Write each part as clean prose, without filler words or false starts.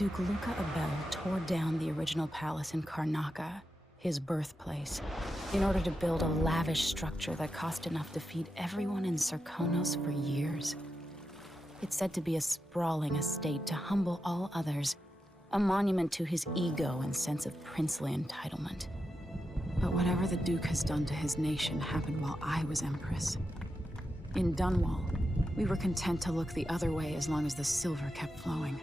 Duke Luca Abel tore down the original palace in Karnaca, his birthplace, in order to build a lavish structure that cost enough to feed everyone in Serkonos for years. It's said to be a sprawling estate to humble all others, a monument to his ego and sense of princely entitlement. But whatever the Duke has done to his nation happened while I was Empress. In Dunwall, we were content to look the other way as long as the silver kept flowing.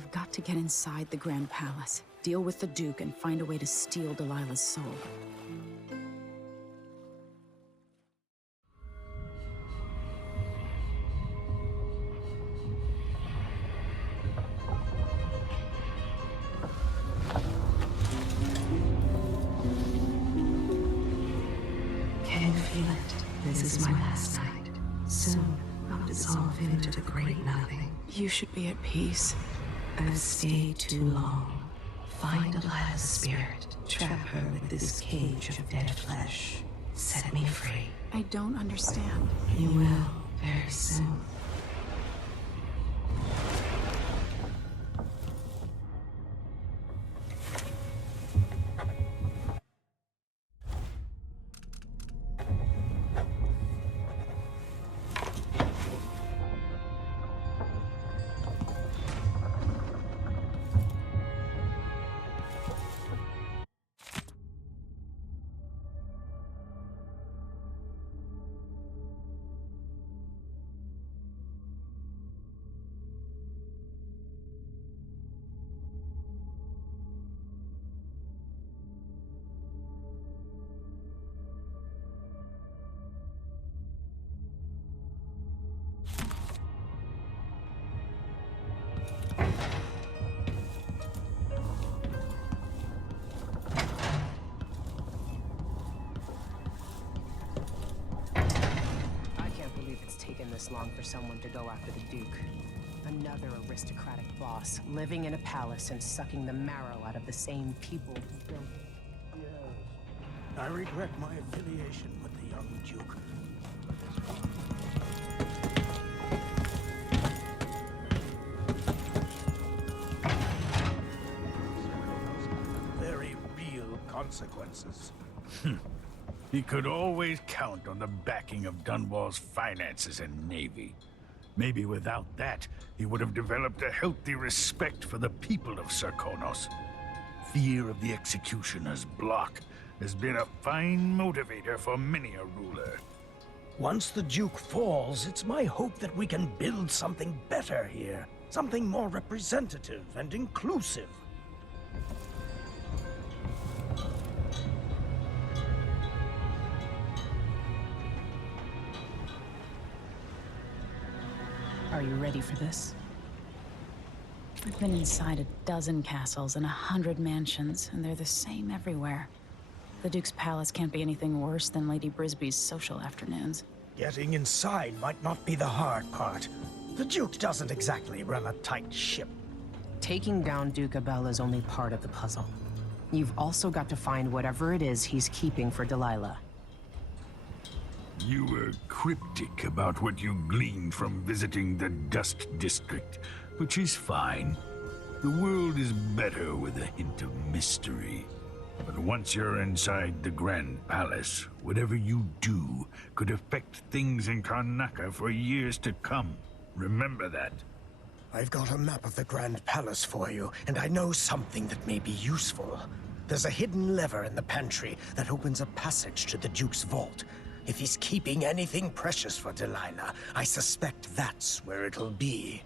I've got to get inside the Grand Palace, deal with the Duke, and find a way to steal Delilah's soul. Can you feel it? This is my last night. Soon, I'll dissolve into the great nothing. You should be at peace. I've stayed too long. Find Delilah's spirit. Trap her with this cage of dead flesh. Set me free. I don't understand. You will, very soon. This long for someone to go after the Duke. Another aristocratic boss, living in a palace and sucking the marrow out of the same people who built it. Yes. I regret my affiliation with the young Duke. Very real consequences. He could always count on the backing of Dunwall's finances and navy. Maybe without that, he would have developed a healthy respect for the people of Serkonos. Fear of the Executioner's block has been a fine motivator for many a ruler. Once the Duke falls, it's my hope that we can build something better here. Something more representative and inclusive. Are you ready for this? I've been inside a dozen castles and 100 mansions, and they're the same everywhere. The Duke's palace can't be anything worse than Lady Brisby's social afternoons. Getting inside might not be the hard part. The Duke doesn't exactly run a tight ship. Taking down Duke Abel is only part of the puzzle. You've also got to find whatever it is he's keeping for Delilah. You were cryptic about what you gleaned from visiting the Dust District, which is fine. The world is better with a hint of mystery. But once you're inside the Grand Palace, whatever you do could affect things in Karnaca for years to come. Remember that. I've got a map of the Grand Palace for you, and I know something that may be useful. There's a hidden lever in the pantry that opens a passage to the Duke's vault. If he's keeping anything precious for Delilah, I suspect that's where it'll be.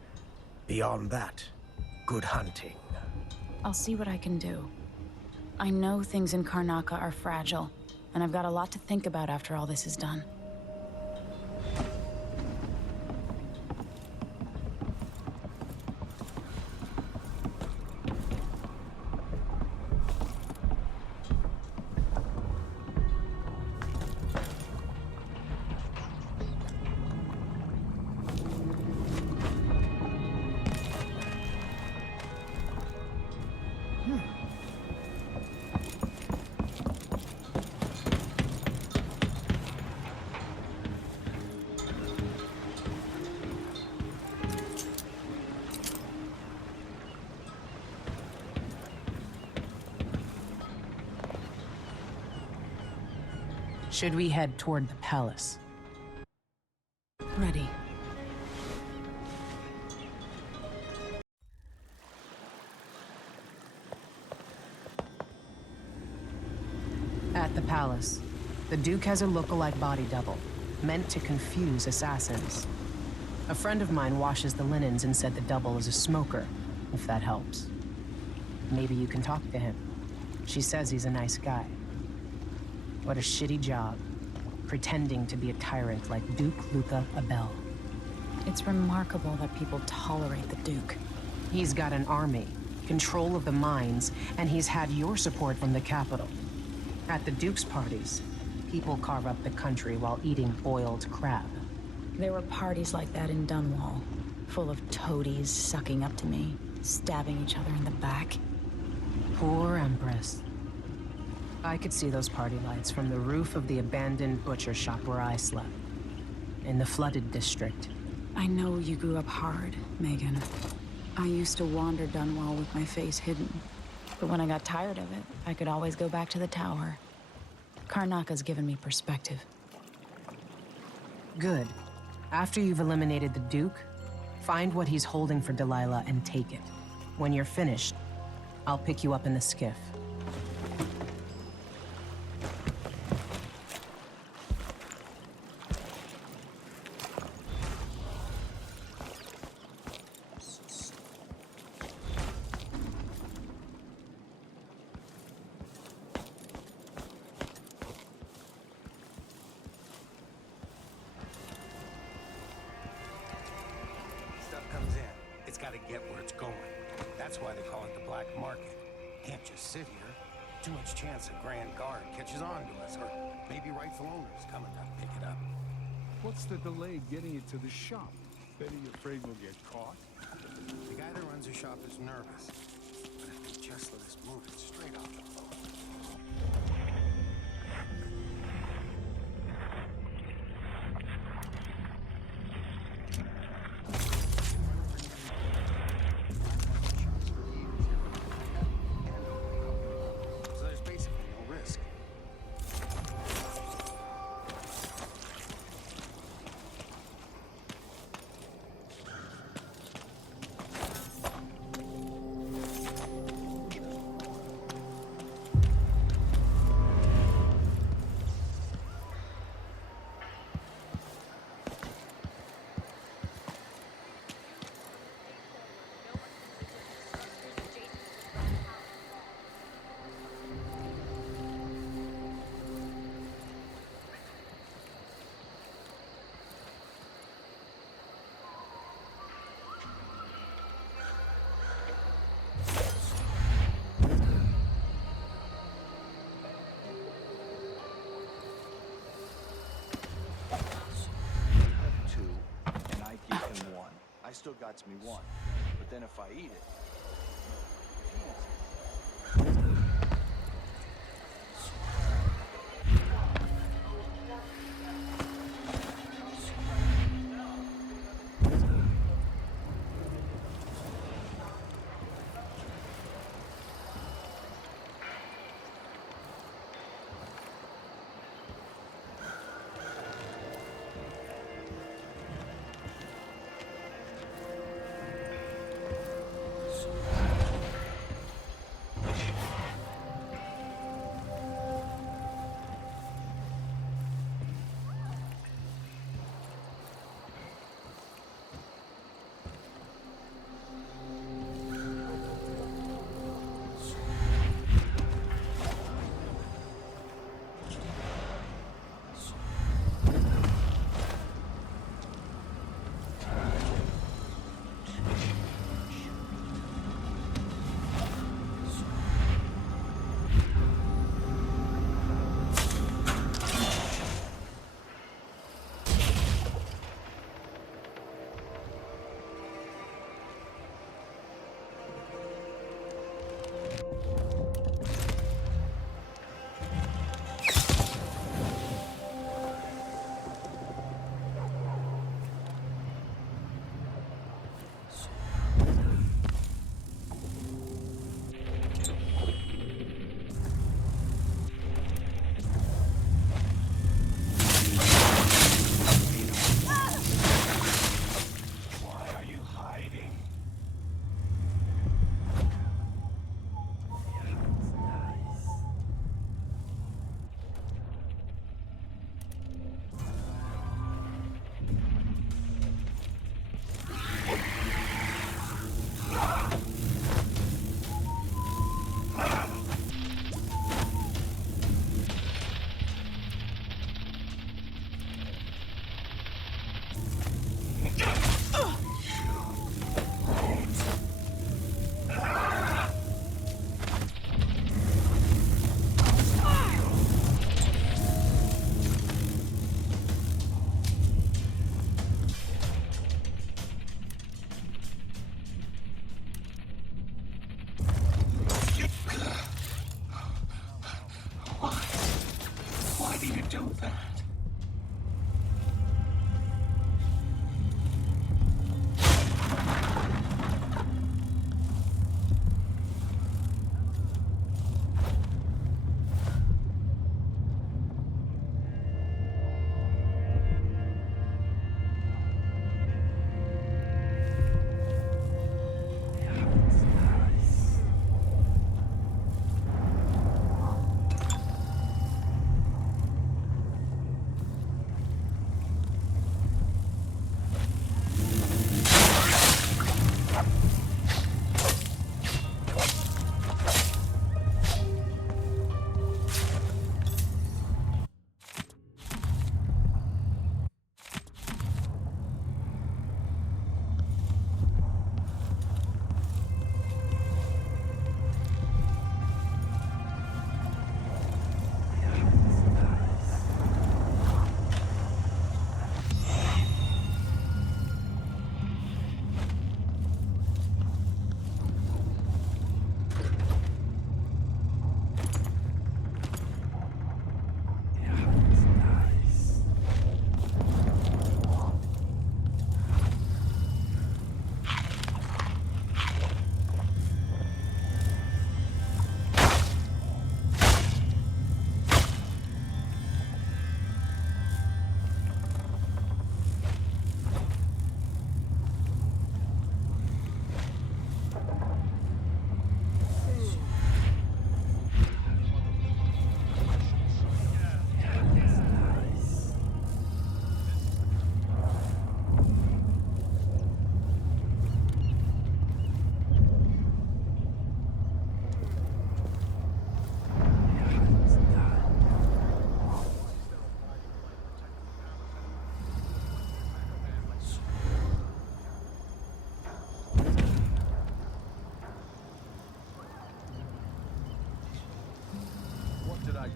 Beyond that, good hunting. I'll see what I can do. I know things in Karnaca are fragile, and I've got a lot to think about after all this is done. Should we head toward the palace? Ready. At the palace, the Duke has a look-alike body double, meant to confuse assassins. A friend of mine washes the linens and said the double is a smoker, if that helps. Maybe you can talk to him. She says he's a nice guy. What a shitty job, pretending to be a tyrant like Duke Luca Abel. It's remarkable that people tolerate the Duke. He's got an army, control of the mines, and he's had your support from the capital. At the Duke's parties, people carve up the country while eating boiled crab. There were parties like that in Dunwall, full of toadies sucking up to me, stabbing each other in the back. Poor Empress. I could see those party lights from the roof of the abandoned butcher shop where I slept, in the flooded district. I know you grew up hard, Megan. I used to wander Dunwall with my face hidden. But when I got tired of it, I could always go back to the tower. Karnaka's given me perspective. Good. After you've eliminated the Duke, find what he's holding for Delilah and take it. When you're finished, I'll pick you up in the skiff. Stuff comes in. It's got to get where it's going. That's why they call it the black market. Can't just sit here. Too much chance a grand guard catches on to us, or maybe rightful owners coming to pick it up. What's the delay getting it to the shop? Betty afraid we'll get caught? The guy that runs the shop is nervous, but if they just let us move it straight off the boat. So there's basically no risk. I still got me one, but then if I eat it,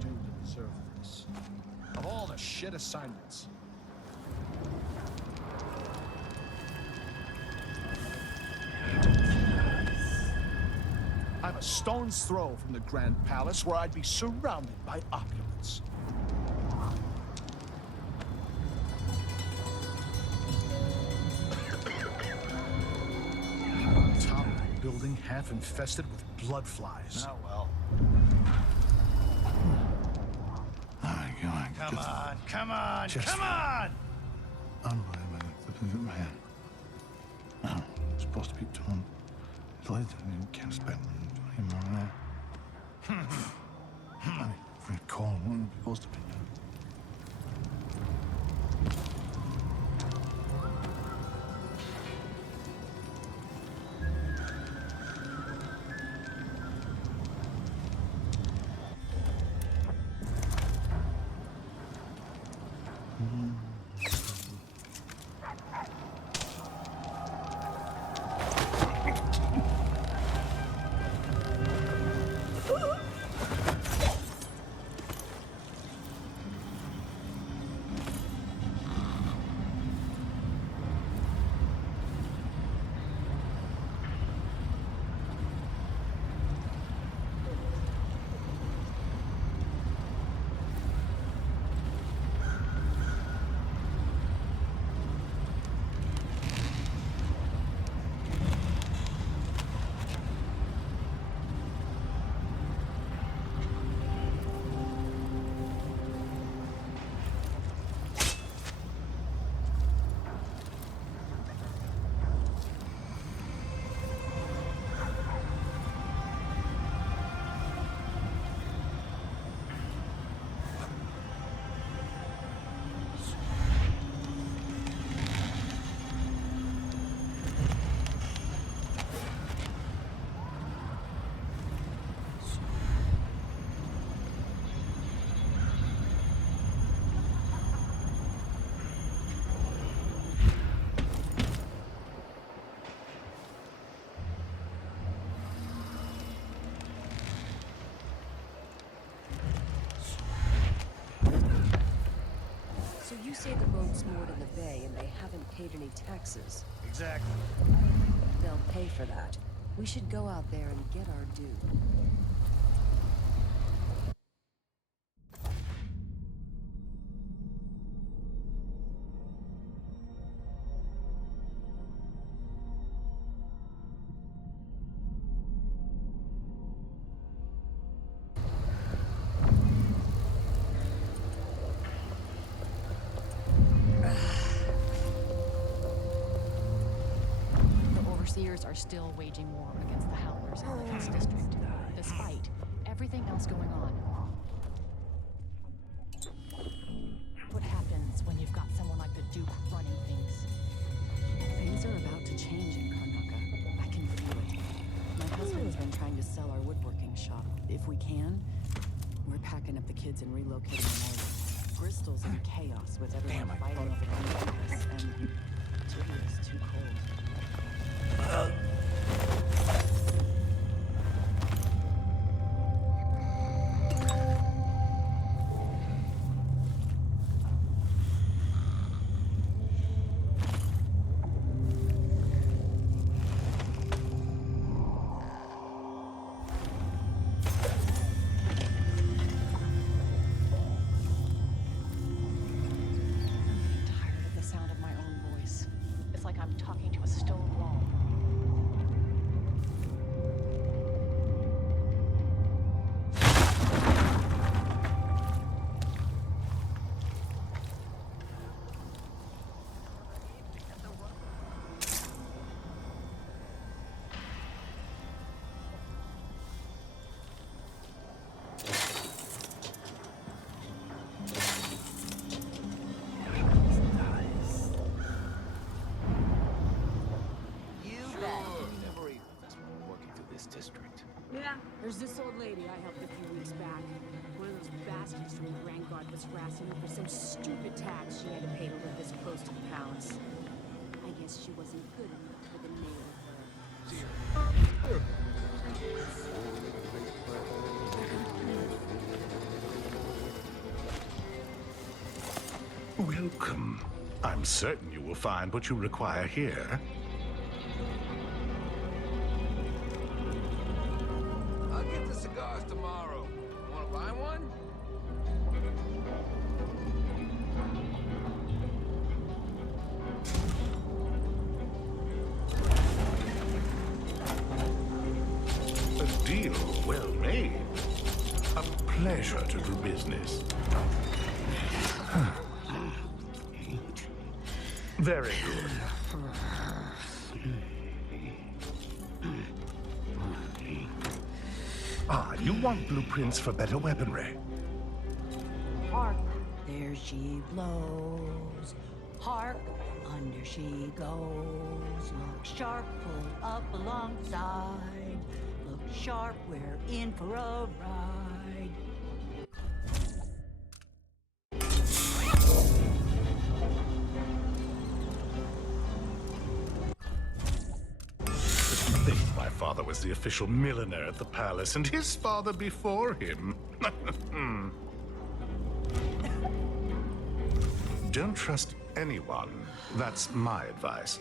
made to deserve this. Of all the shit assignments. I'm a stone's throw from the Grand Palace, where I'd be surrounded by opulence. On top of a building half infested with blood flies. Oh, well. Come on, come on, come on! Man. I'm supposed to be doing it. You can't spend any more now. I mean, very cold. What am I supposed to be doing? So you say the boat's moored in the bay and they haven't paid any taxes. Exactly. They'll pay for that. We should go out there and get our due. Are still waging war against the Howlers in the Defense District, despite everything else going on. What happens when you've got someone like the Duke running things? Things are about to change in Karnaca. I can feel it. My husband's been trying to sell our woodworking shop. If we can, we're packing up the kids and relocating them over. Bristol's in chaos with everyone fighting over the campus, and Tibby is too cold. Tired of the sound of my own voice. It's like I'm talking to a stone wall. There's this old lady I helped a few weeks back. One of those bastards from the Grand Guard was harassing her for some stupid tax she had to pay to live this close to the palace. I guess she wasn't good enough for the neighborhood. Welcome. I'm certain you will find what you require here. I'll get the cigars tomorrow. Wanna buy one? A deal well made. A pleasure to do business. Very good. Ah, you want blueprints for better weaponry. Hark, there she blows. Hark, under she goes. Look sharp, pull up alongside. Look sharp, we're in for a ride. My father was the official milliner at the palace, and his father before him. Don't trust anyone. That's my advice.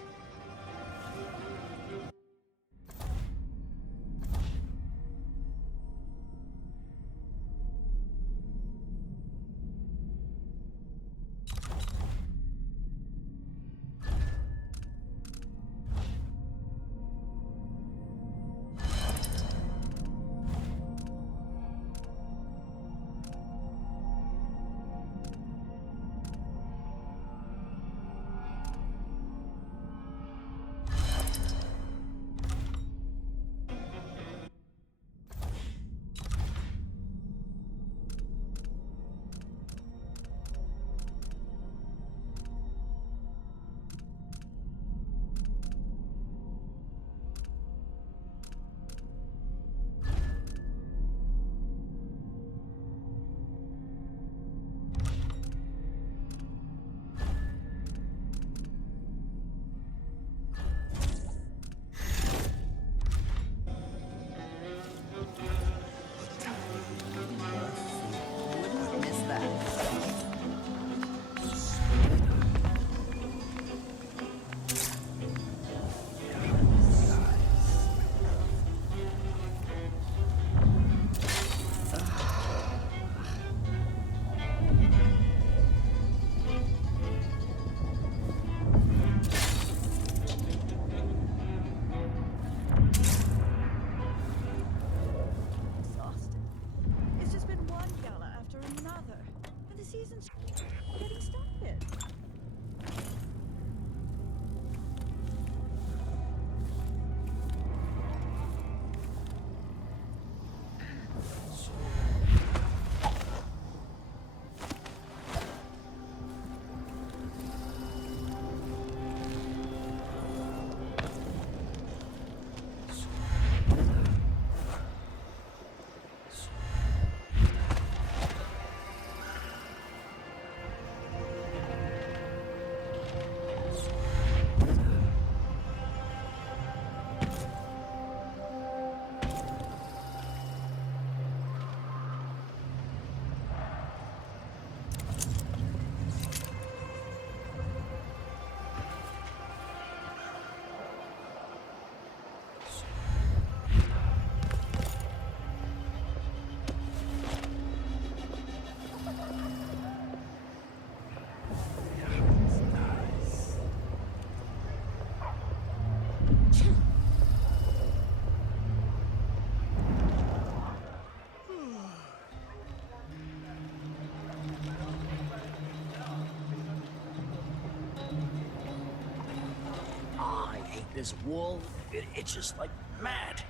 This wool, it itches like mad.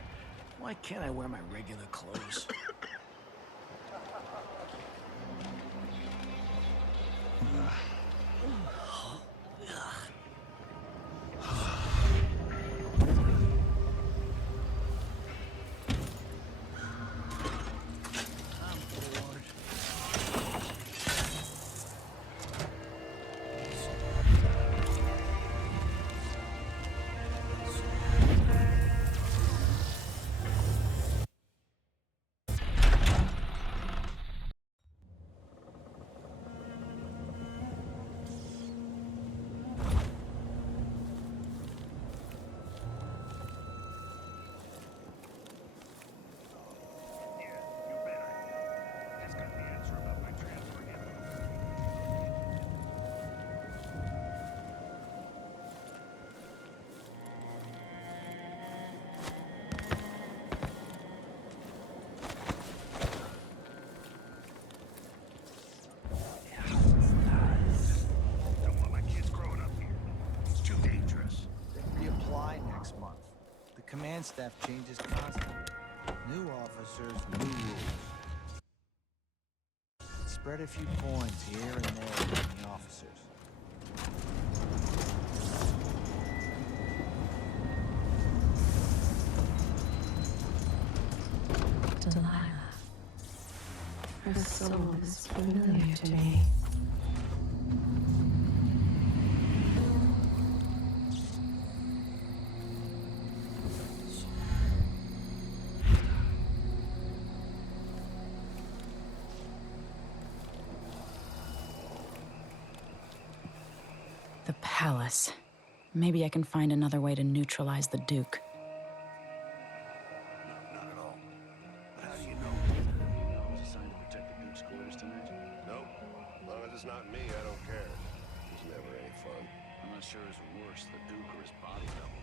Why can't I wear my regular clothes? staff changes constantly. New officers, new rules. Spread a few points here and there between the officers. Delilah. Her soul is familiar to me. The palace. Maybe I can find another way to neutralize the Duke. Not at all. But how do you know? Was assigned to protect the Duke's quarters tonight? Nope. As long as it's not me, I don't care. It's never any fun. I'm not sure who's worse, the Duke or his body double.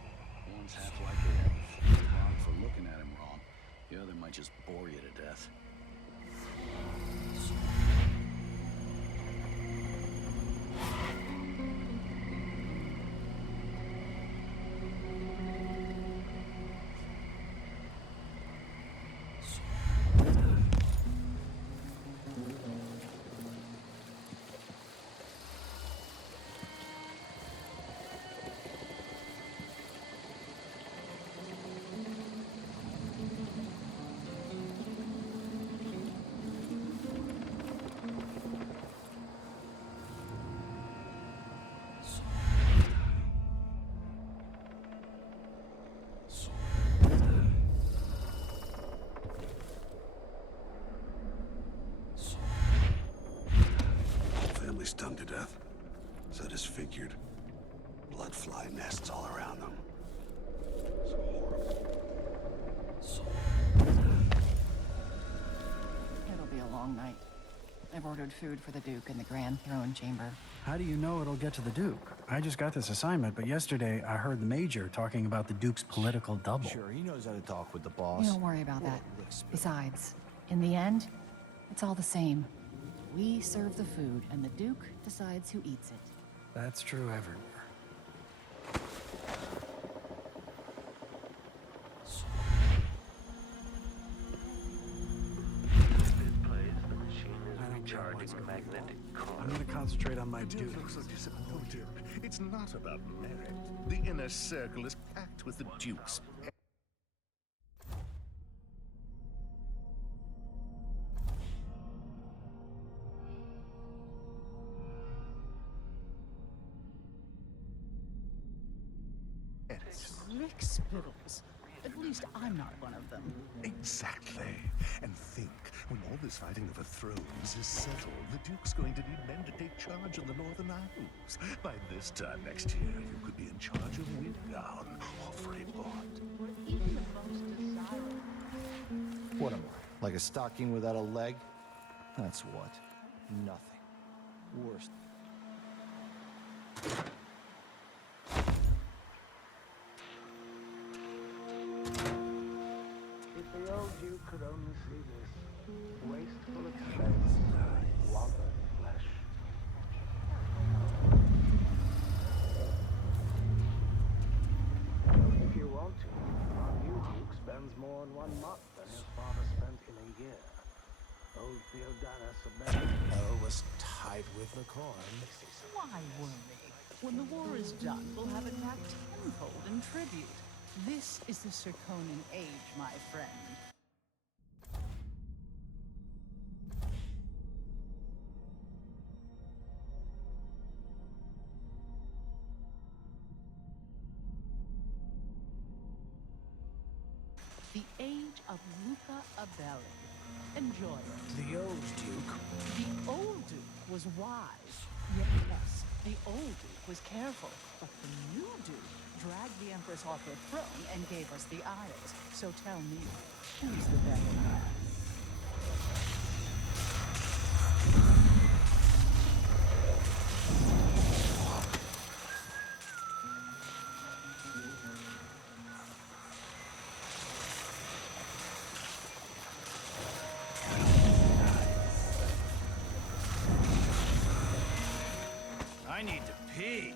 One's half likely to have a log for looking at him wrong. The other might just bore you to death. Family stung to death. So disfigured. Blood fly nests all around them. So horrible. It'll be a long night. I've ordered food for the Duke in the Grand Throne Chamber. How do you know it'll get to the Duke? I just got this assignment, but yesterday I heard the Major talking about the Duke's political double. Sure, he knows how to talk with the boss. You don't worry about that. Besides, in the end, it's all the same. We serve the food, and the Duke decides who eats it. That's true everywhere. I'm gonna concentrate on my duty. Look so disappointed. It's not about merit. The inner circle is packed with the Dukes. Rick Spittles. At least I'm not one of them. Exactly. And think, when all this fighting over thrones is settled, the Duke's going to need men to take charge in the Northern Isles. By this time next year, you could be in charge of Windgown or Freeport. Even the most desirable. What am I? Like a stocking without a leg? That's what? Nothing. Worse. If the old Duke could only see this, wasteful of space, wandered flesh. If you want to, our new Duke spends more in 1 month than his father spent in a year. Old Theodatus was tied with the coin. Why worry? When the war is done, we'll have it back tenfold in tribute. This is the Circonian age, my friend. The age of Luca Abelli. Enjoy it. The old Duke. The old Duke was wise. Yes, the old Duke was careful. But the new Duke dragged the Empress off her throne and gave us the Isles. So tell me, who's the better man? I need to pee.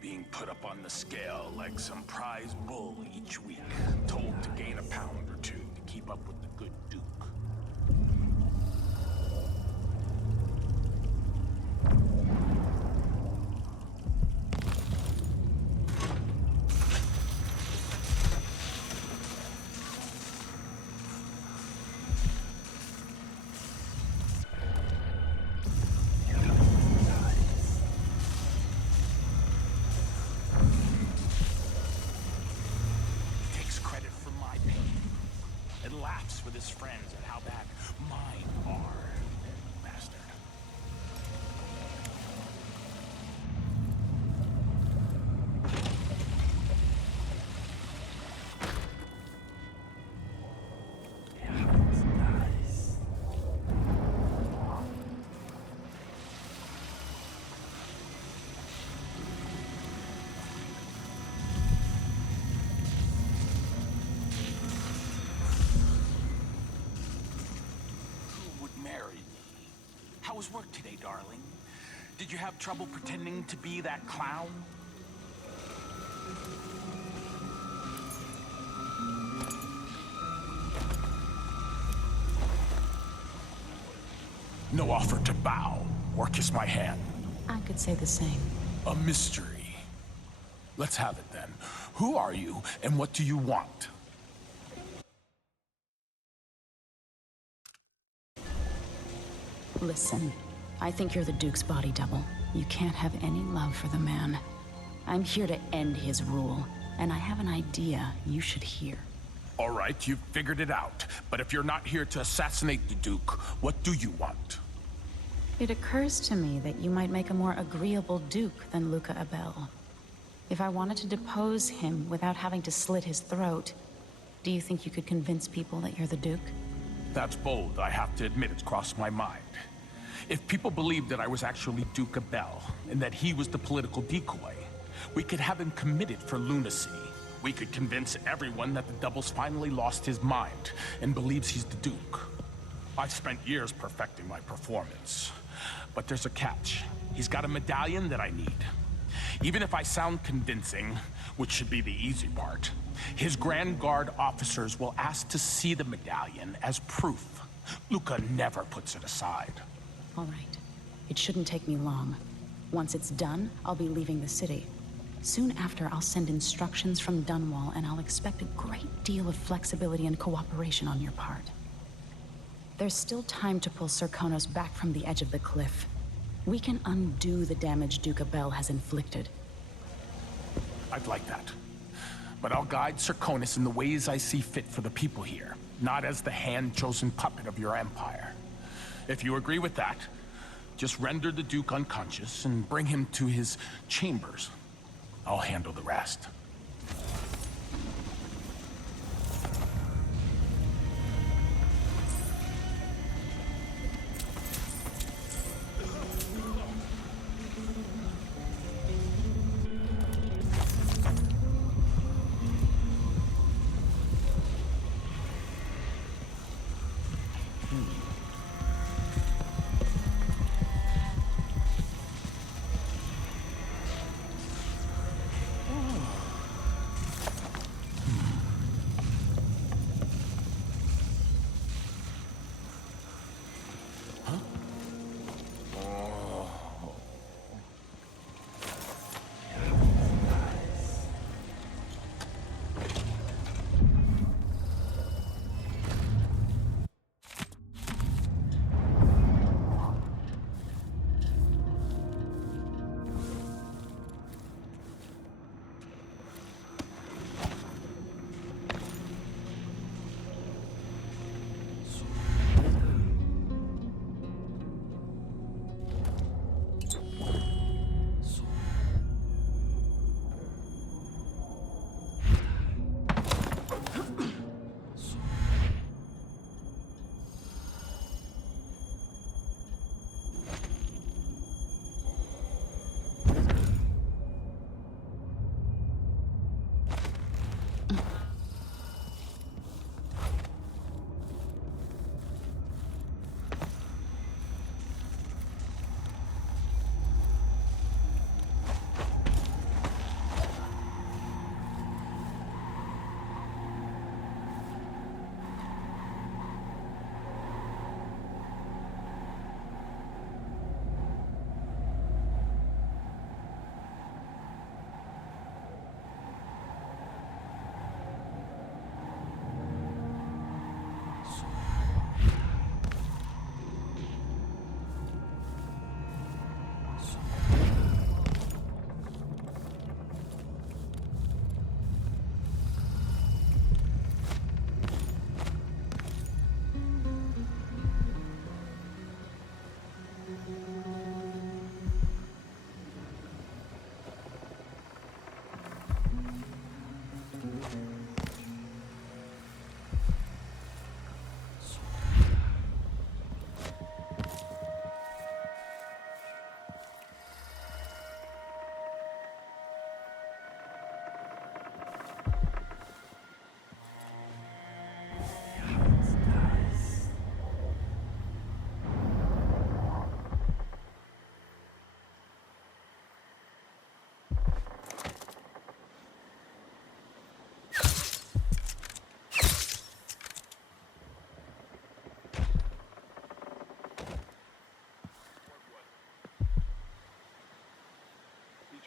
being put up on the scale like some prize bull each week, told to gain a pound or two to keep up with the good Duke. With his friends and how bad mine are. Bastard. How was work today, darling? Did you have trouble pretending to be that clown? No offer to bow or kiss my hand. I could say the same. A mystery. Let's have it then. Who are you and what do you want? Listen, I think you're the Duke's body double. You can't have any love for the man. I'm here to end his rule, and I have an idea you should hear. All right, you've figured it out. But if you're not here to assassinate the Duke, what do you want? It occurs to me that you might make a more agreeable Duke than Luca Abel. If I wanted to depose him without having to slit his throat, do you think you could convince people that you're the Duke? That's bold, I have to admit it's crossed my mind. If people believed that I was actually Duke Abel, and that he was the political decoy, we could have him committed for lunacy. We could convince everyone that the Double's finally lost his mind, and believes he's the Duke. I've spent years perfecting my performance. But there's a catch. He's got a medallion that I need. Even if I sound convincing, which should be the easy part, his Grand Guard officers will ask to see the medallion as proof. Luca never puts it aside. All right. It shouldn't take me long. Once it's done, I'll be leaving the city. Soon after, I'll send instructions from Dunwall, and I'll expect a great deal of flexibility and cooperation on your part. There's still time to pull Serkonos back from the edge of the cliff. We can undo the damage Duke Abel has inflicted. I'd like that. But I'll guide Serkonos in the ways I see fit for the people here, not as the hand-chosen puppet of your empire. If you agree with that, just render the Duke unconscious and bring him to his chambers. I'll handle the rest.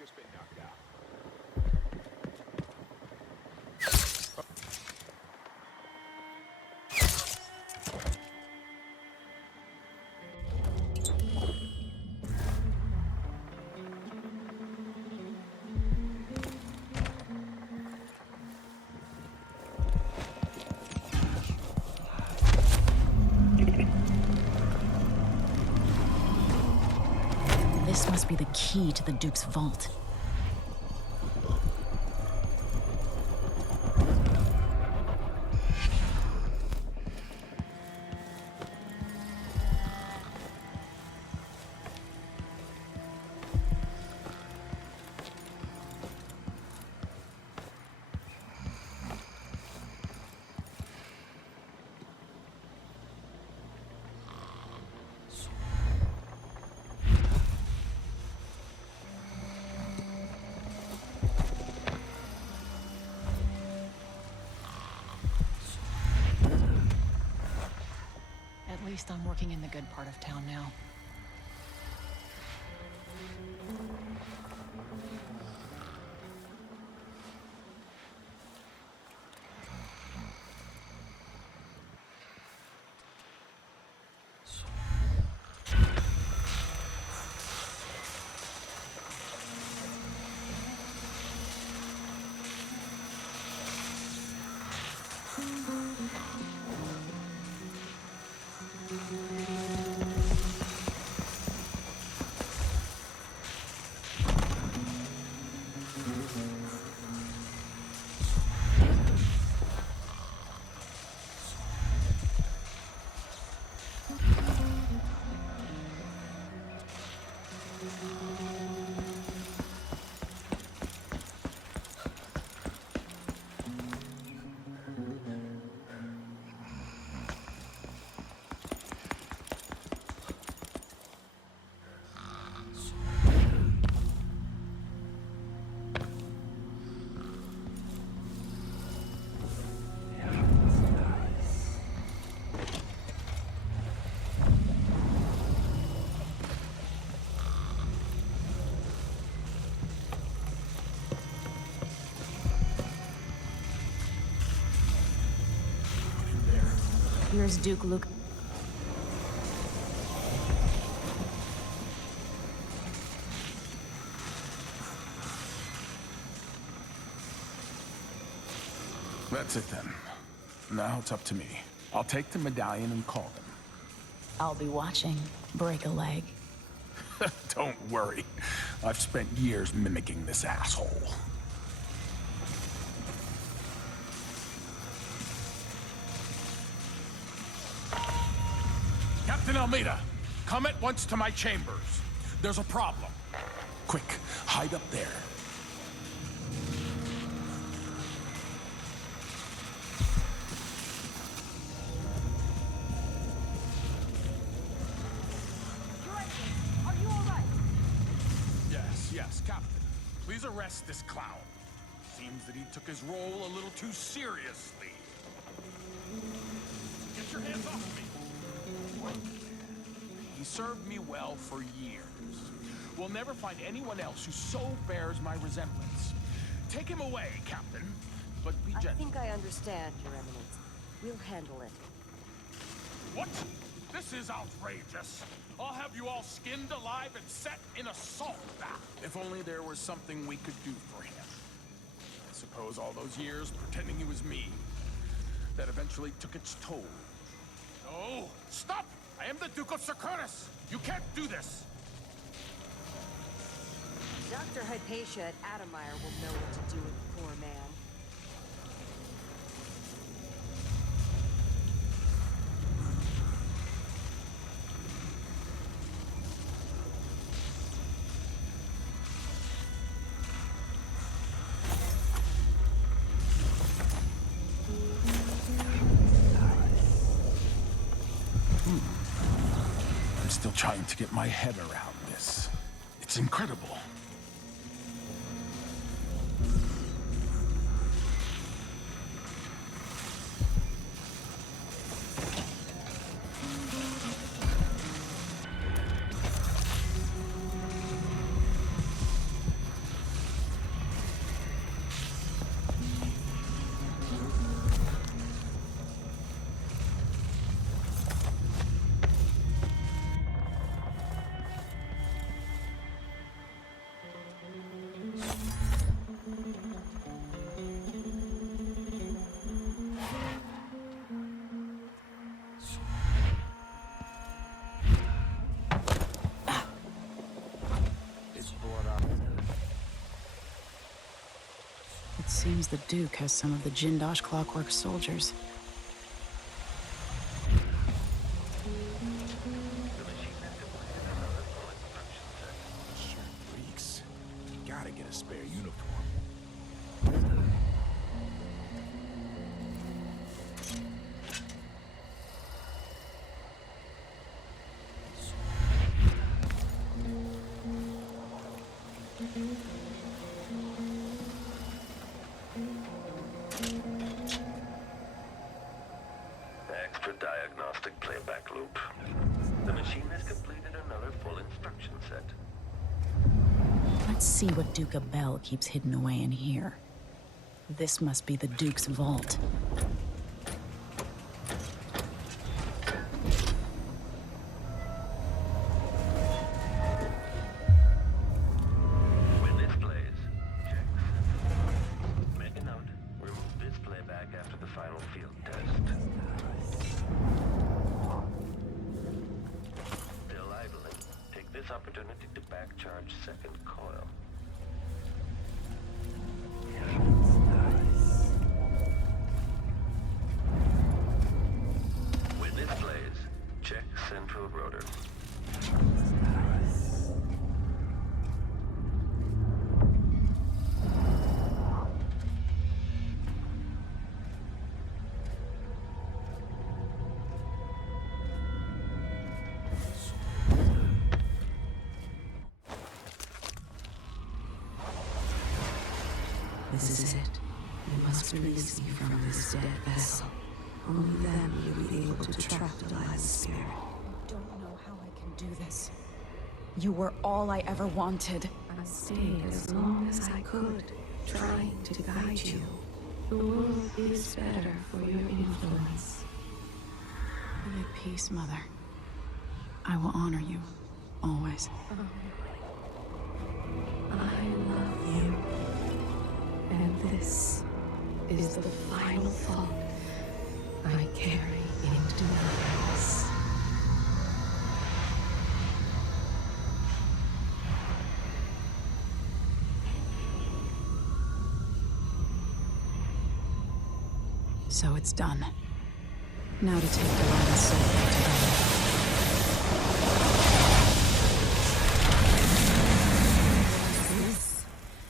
just been knocked out. This must be the key to the Duke's vault. At least I'm working in the good part of town now. Here's Duke Luke. That's it then. Now it's up to me. I'll take the medallion and call them. I'll be watching. Break a leg. Don't worry. I've spent years mimicking this asshole. Captain Almeida, come at once to my chambers. There's a problem. Quick, hide up there. Are you all right? Yes, Captain. Please arrest this clown. Seems that he took his role a little too seriously. Get your hands off me! He served me well for years. We'll never find anyone else who so bears my resemblance. Take him away, Captain, but be gentle. I think I understand, Your Eminence. We'll handle it. What? This is outrageous. I'll have you all skinned alive and set in a salt bath. If only there was something we could do for him. I suppose all those years pretending he was me, that eventually took its toll. No! Stop! I am the Duke of Securus! You can't do this! Dr. Hypatia at Adamire will know what to do with the poor man. I'm still trying to get my head around this. It's incredible. It seems the Duke has some of the Jindosh Clockwork soldiers. Sure freaks. Gotta get a spare uniform. Extra diagnostic playback loop. The machine has completed another full instruction set. Let's see what Duke Bell keeps hidden away in here. This must be the Duke's vault. When this plays, check. Make a note. Remove this playback after the final field test. Still idling. Take this opportunity to back charge second coil. When this plays, check central rotor. This is it. You must release me from this dead vessel. Only then will you be able to trap Delilah's spirit. I don't know how I can do this. You were all I ever wanted. I stayed as long as I could, trying to guide you. The world is better for your influence. Be at peace, Mother. I will honor you, always. I love you. And this is the final thought I carry into nothingness. So it's done. Now to take Delilah's soul back to Delaware.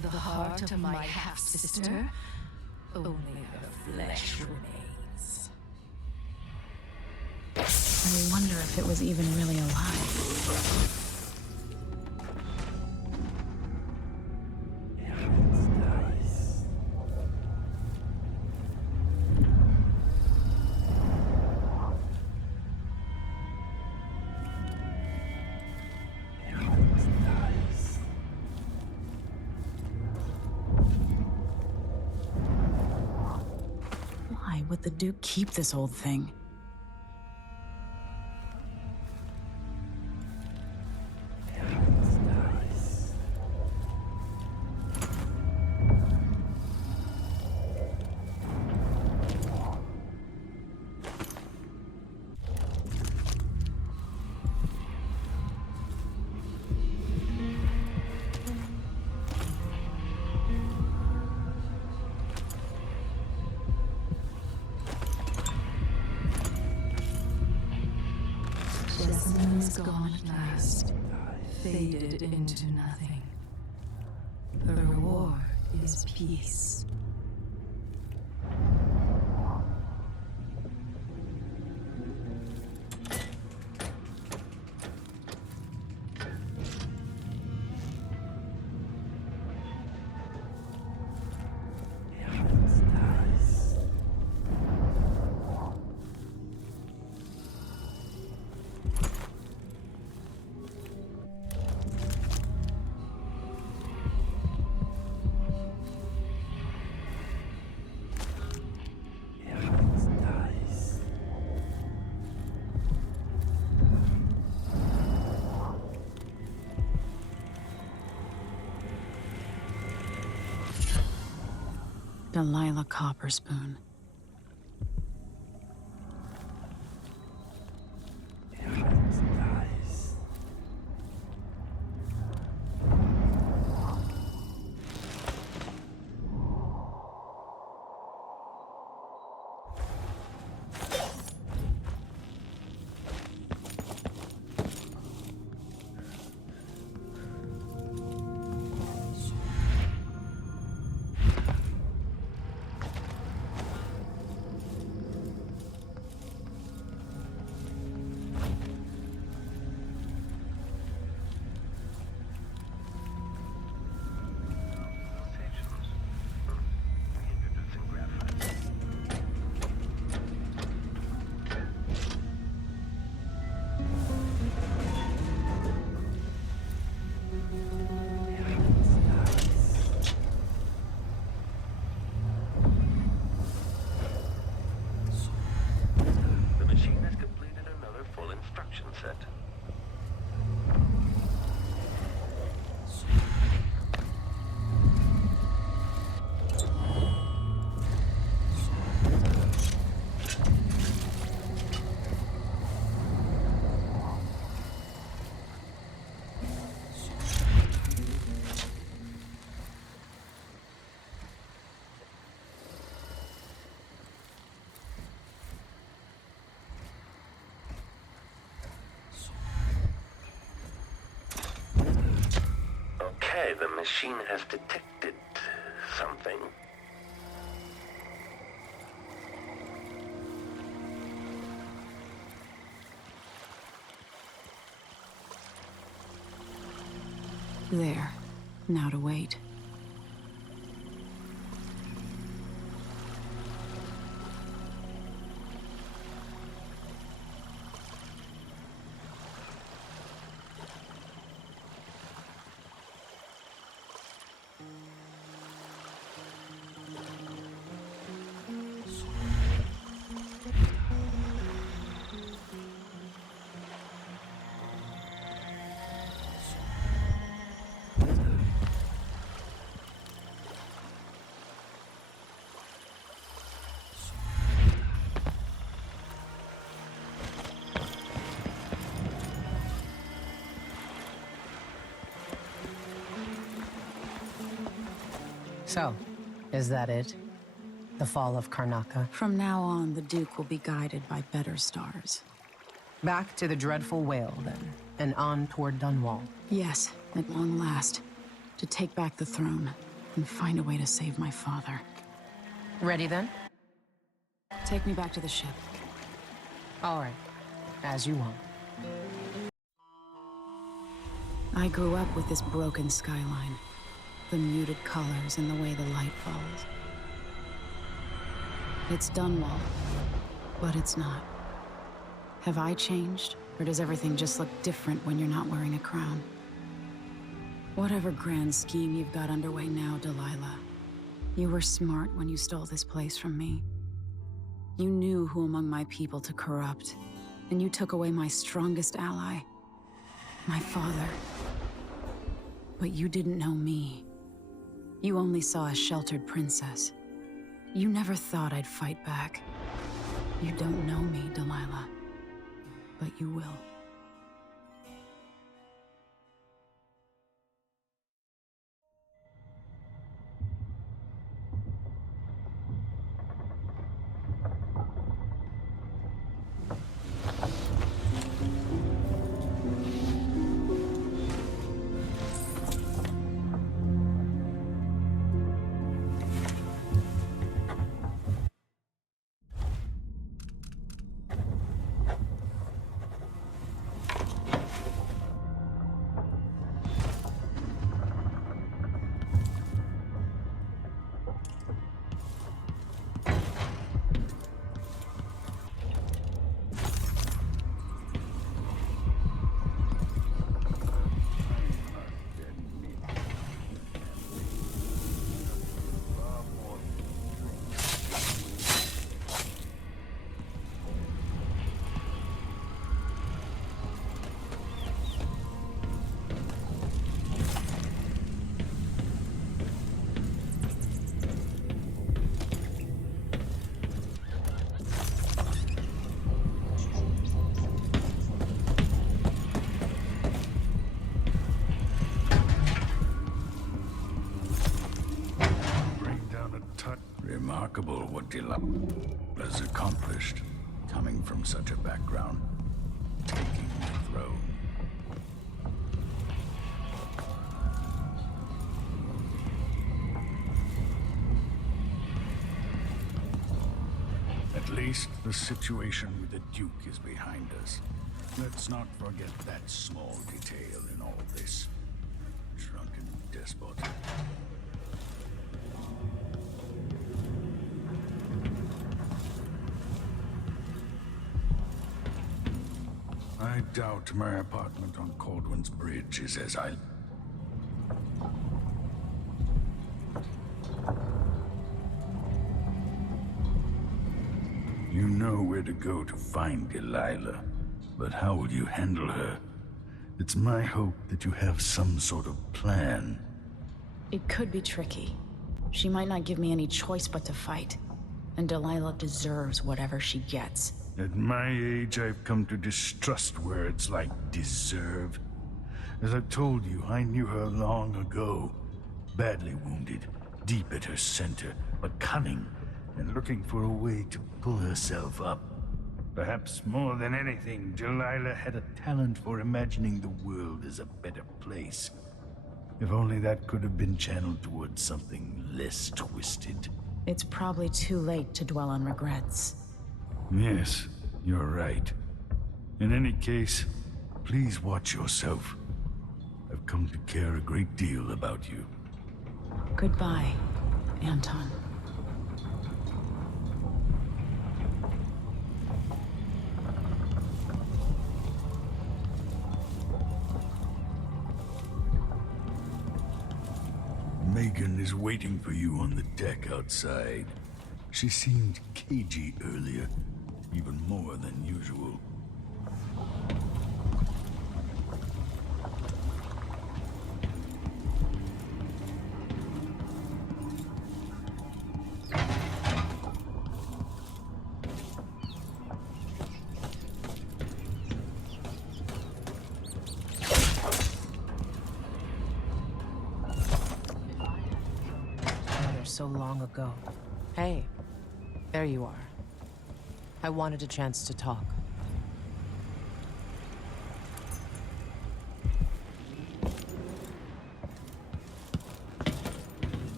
The heart of my half-sister? Only her flesh remains. I wonder if it was even really alive. Why would the Duke keep this old thing? Jessamine is gone at last, faded into nothing. The reward is peace. Delilah Copperspoon. Okay, the machine has detected something. There. Now to wait. So, is that it? The fall of Karnaca? From now on, the Duke will be guided by better stars. Back to the dreadful whale, then, and on toward Dunwall. Yes, at long last. To take back the throne, and find a way to save my father. Ready, then? Take me back to the ship. All right. As you want. I grew up with this broken skyline. The muted colors and the way the light falls. It's Dunwall, but it's not. Have I changed, or does everything just look different when you're not wearing a crown? Whatever grand scheme you've got underway now, Delilah, you were smart when you stole this place from me. You knew who among my people to corrupt, and you took away my strongest ally, my father. But you didn't know me. You only saw a sheltered princess. You never thought I'd fight back. You don't know me, Delilah, but you will. Remarkable what Delilah has accomplished, coming from such a background, taking the throne. At least the situation with the Duke is behind us. Let's not forget that small detail in all this. Drunken despot. I doubt my apartment on Caldwell's Bridge is as I... You know where to go to find Delilah, but how will you handle her? It's my hope that you have some sort of plan. It could be tricky. She might not give me any choice but to fight. And Delilah deserves whatever she gets. At my age, I've come to distrust words like deserve. As I've told you, I knew her long ago. Badly wounded, deep at her center, but cunning, and looking for a way to pull herself up. Perhaps more than anything, Delilah had a talent for imagining the world as a better place. If only that could have been channeled towards something less twisted. It's probably too late to dwell on regrets. Yes, you're right. In any case, please watch yourself. I've come to care a great deal about you. Goodbye, Anton. Megan is waiting for you on the deck outside. She seemed cagey earlier, even more than usual. So long ago. Hey, there you are. I wanted a chance to talk.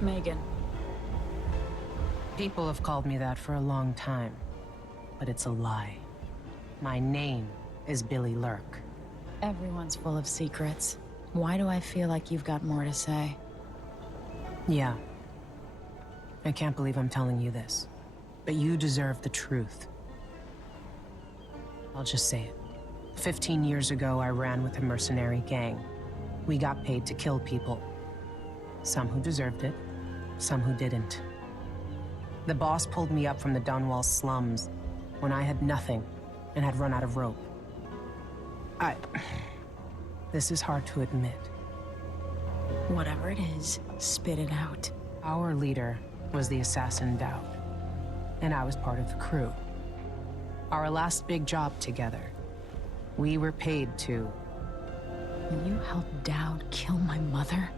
Megan. People have called me that for a long time, but it's a lie. My name is Billy Lurk. Everyone's full of secrets. Why do I feel like you've got more to say? Yeah. I can't believe I'm telling you this, but you deserve the truth. I'll just say it. 15 years ago, I ran with a mercenary gang. We got paid to kill people. Some who deserved it, some who didn't. The boss pulled me up from the Dunwall slums when I had nothing and had run out of rope. This is hard to admit. Whatever it is, spit it out. Our leader was the assassin Dowd, and I was part of the crew. Our last big job together, we were paid to... You helped Dowd kill my mother?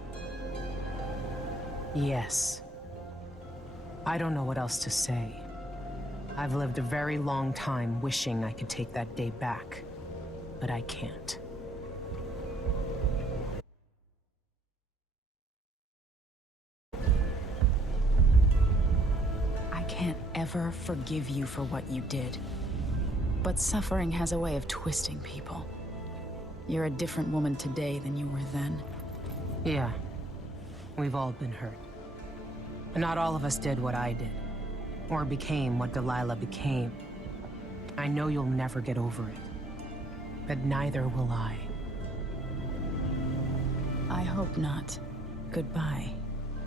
Yes. I don't know what else to say. I've lived a very long time wishing I could take that day back, but I can't. I can't ever forgive you for what you did. But suffering has a way of twisting people. You're a different woman today than you were then. Yeah. We've all been hurt. Not all of us did what I did, or became what Delilah became. I know you'll never get over it, but neither will I. I hope not. Goodbye,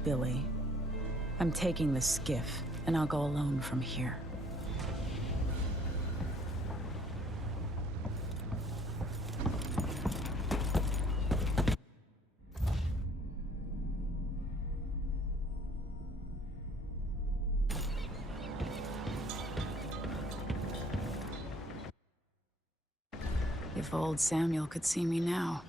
Billy. I'm taking the skiff, and I'll go alone from here. If old Samuel could see me now.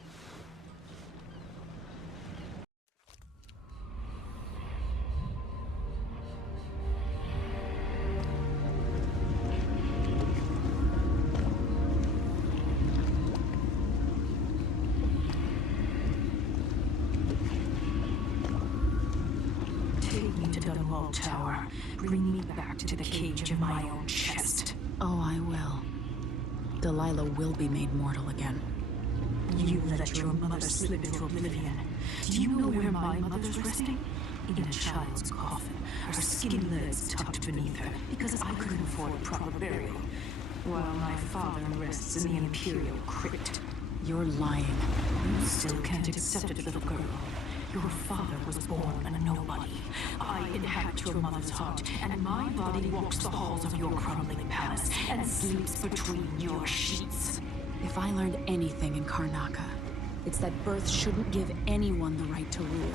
Take me to Dunwall Tower. Bring me back to the cage of my own chest. Oh, I will. Delilah will be made mortal again. You let your mother slip into oblivion. Do you know where my mother's resting? In a child's coffin, her skinny legs tucked beneath her, because I couldn't afford proper burial, while my father rests in the Imperial crypt. You're lying. You still can't accept it, little girl. Your father was born a nobody. I inhabit your mother's heart, and my body walks the halls of your crumbling palace and sleeps between your sheets. If I learned anything in Karnaca, it's that birth shouldn't give anyone the right to rule.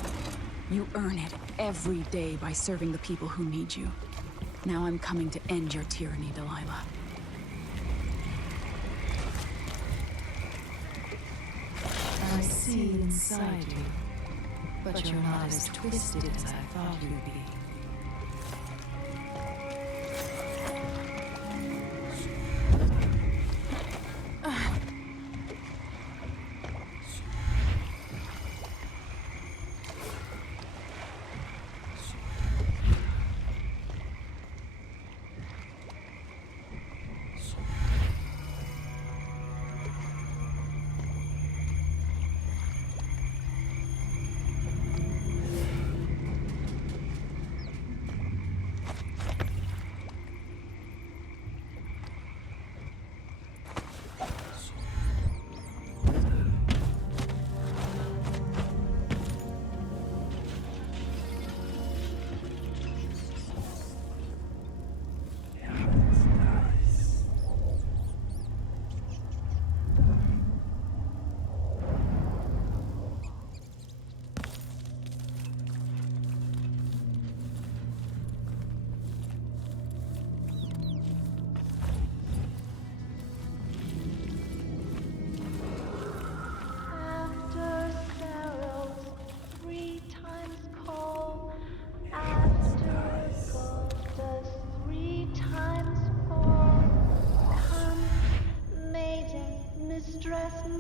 You earn it every day by serving the people who need you. Now I'm coming to end your tyranny, Delilah. I see inside you, but you're not as twisted as I thought you'd be.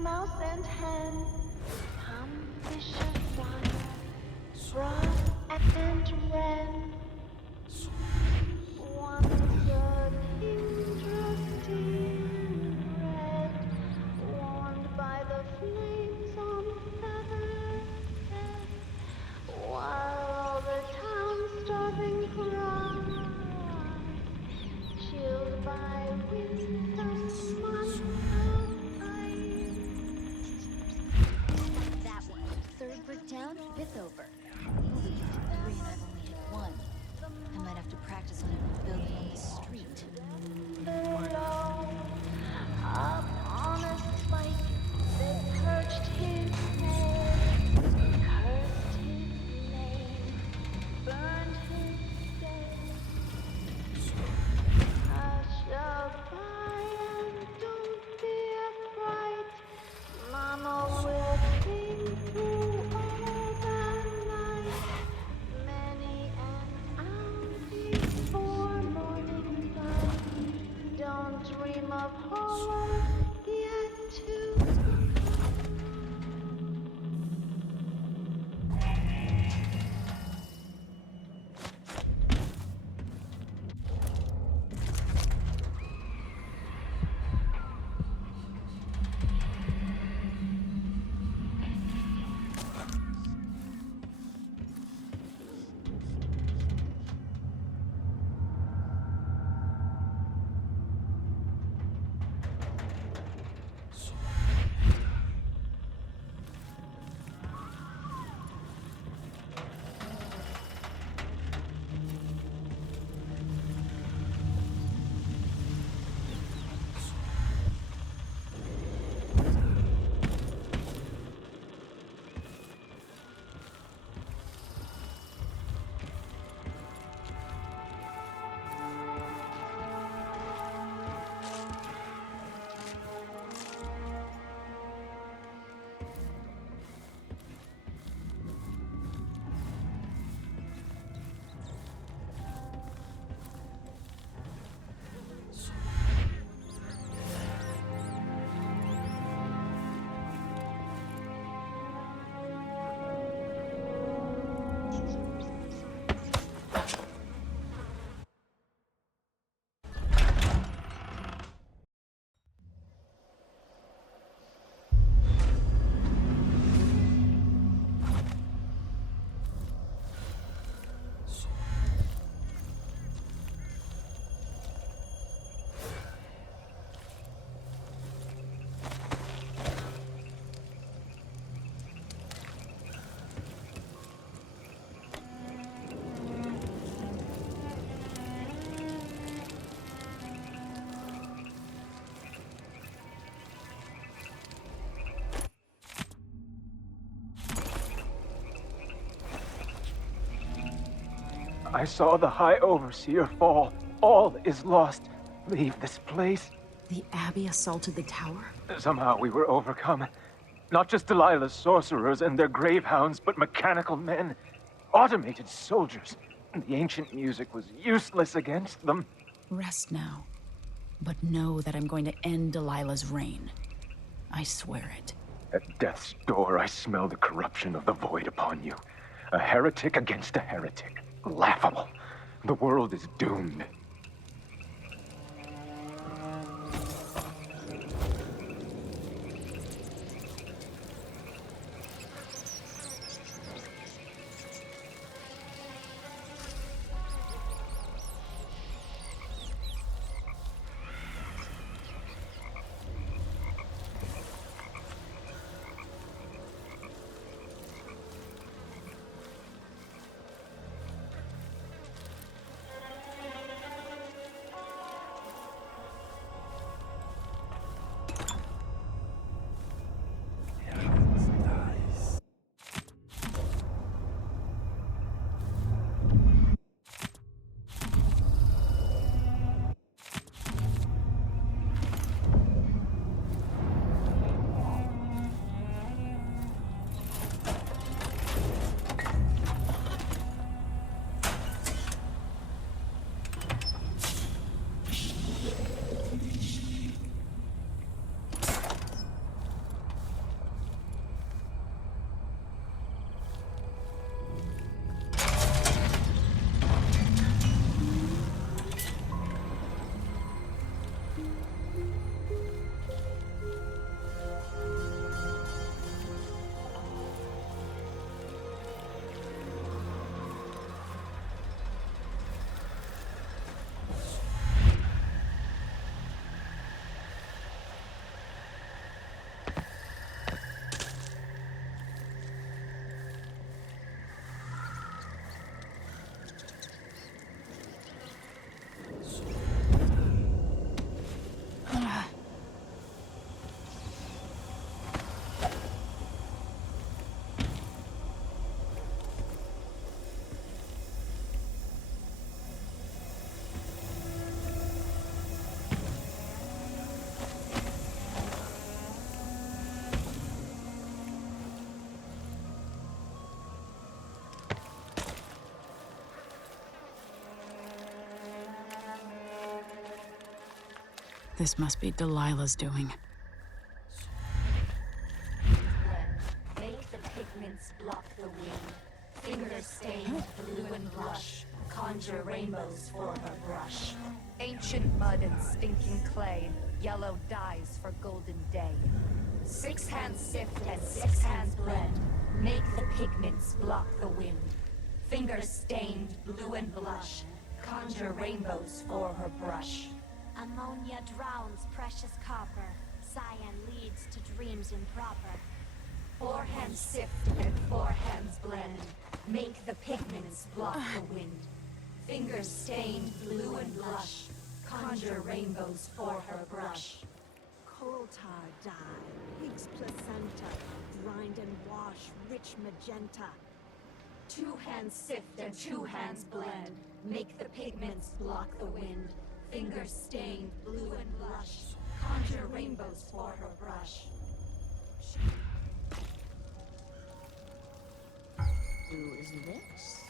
Mouse and hen, come fisher fire, frog and wren. Once a king trusty red, warmed by the flames on Featherhead, while all the town starving cried, chilled by winsome months of ice. That one. Third brick down, fifth over. Movie hit 3 and I've only hit 1. I might have to practice on it building on I saw the High Overseer fall. All is lost. Leave this place. The Abbey assaulted the tower? Somehow we were overcome. Not just Delilah's sorcerers and their gravehounds, but mechanical men. Automated soldiers. The ancient music was useless against them. Rest now. But know that I'm going to end Delilah's reign. I swear it. At death's door, I smell the corruption of the void upon you. A heretic against a heretic. Laughable. The world is doomed. This must be Delilah's doing. Make the pigments block the wind. Fingers stained blue and blush. Conjure rainbows for her brush. Ancient mud and stinking clay. Yellow dyes for golden day. 6 hands sift and 6 hands blend. Make the pigments block the wind. Fingers stained blue and blush. Conjure rainbows for her brush. Ammonia drowns precious copper. Cyan leads to dreams improper. 4 hands sift and 4 hands blend. Make the pigments block the wind. Fingers stained blue and blush. Conjure rainbows for her brush. Coal tar dye, pig's placenta. Grind and wash, rich magenta. 2 hands sift and 2 hands blend. Make the pigments block the wind. Fingers stained blue and blush. Conjure rainbows for her brush. Who is this?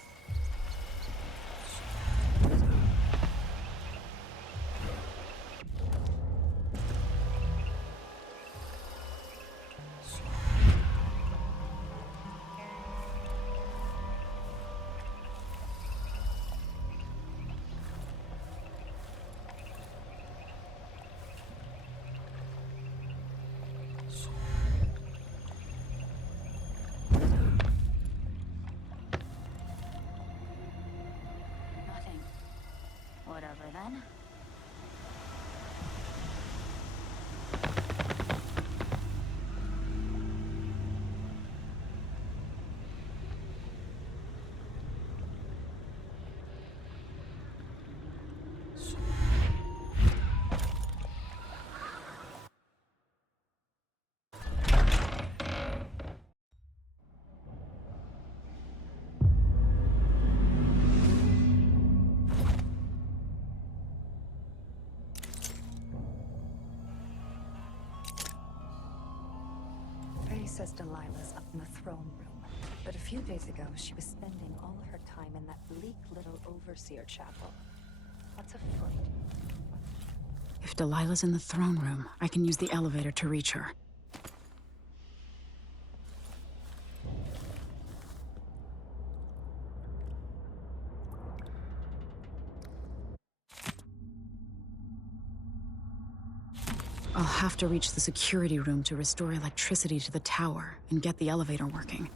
Whatever then. says Delilah's up in the throne room. But a few days ago, she was spending all her time in that bleak little overseer chapel. What's afoot? If Delilah's in the throne room, I can use the elevator to reach her. I'll have to reach the security room to restore electricity to the tower and get the elevator working.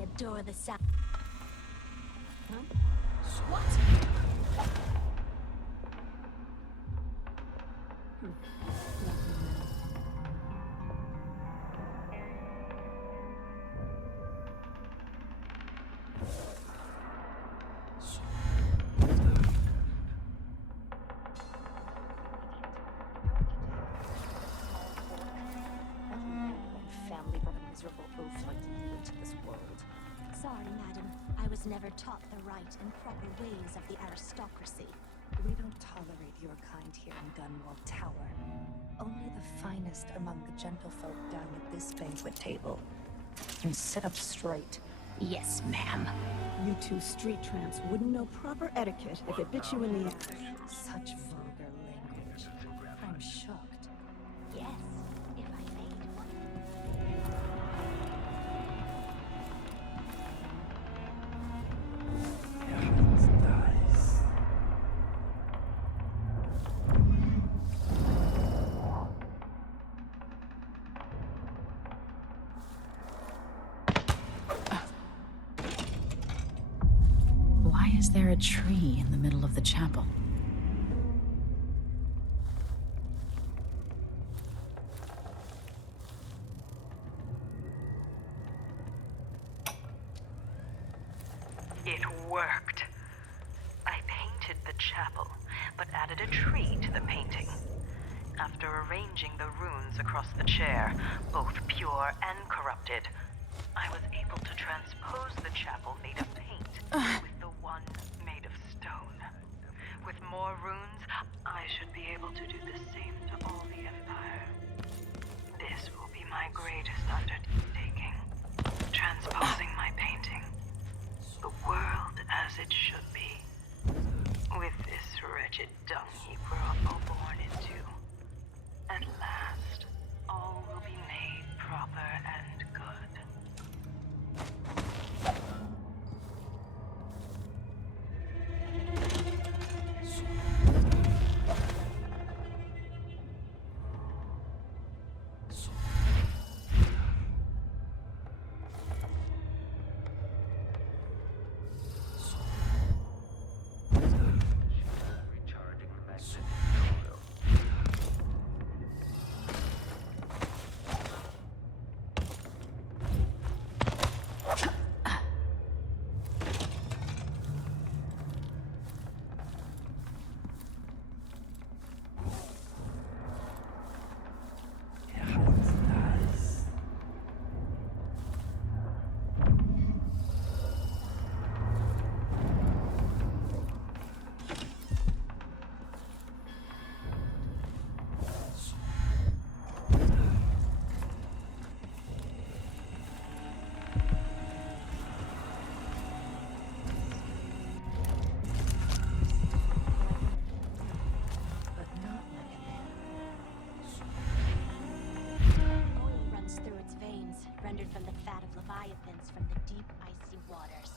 Adore the sound. What? Family brought a miserable oaf like you into this world. Sorry, madam. I was never taught the right and proper ways of the aristocracy. We don't tolerate your kind here in Gunwall Tower. Only the finest among the gentlefolk dine at this banquet table. And sit up straight. Yes, ma'am. You two street tramps wouldn't know proper etiquette if it bit you in the ass. Such vulgar language. I'm shocked. Yes, if I made one. Why is there a tree in the middle of the chapel? It worked. I painted the chapel, but added a tree to the painting. After arranging the runes across the chair, both pure and corrupted, I was able to transpose the chapel made of paint with the one made of stone. With more runes, I should be able to do the same to all the Empire. This will be my greatest undertaking. Transposing my painting. The world as it should be. With this wretched dung heap we're all born into. At last, all will be made proper and good. Rendered from the fat of leviathans from the deep, icy waters.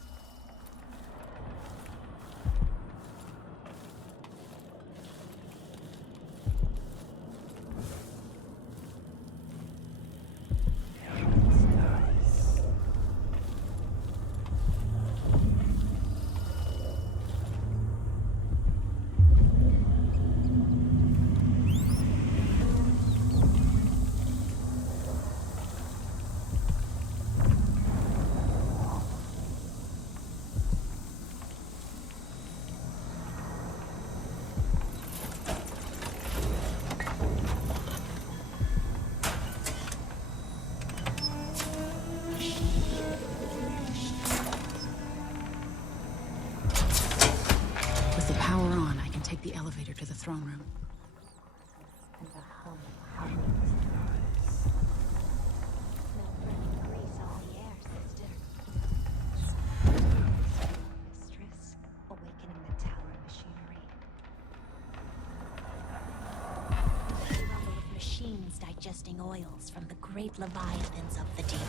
With the power on, I can take the elevator to the throne room. Mistress, awakening the tower machinery. The rumble of machines digesting oils from the great leviathans of the deep.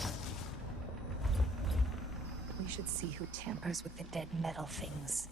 We should see who tampers with the dead metal things.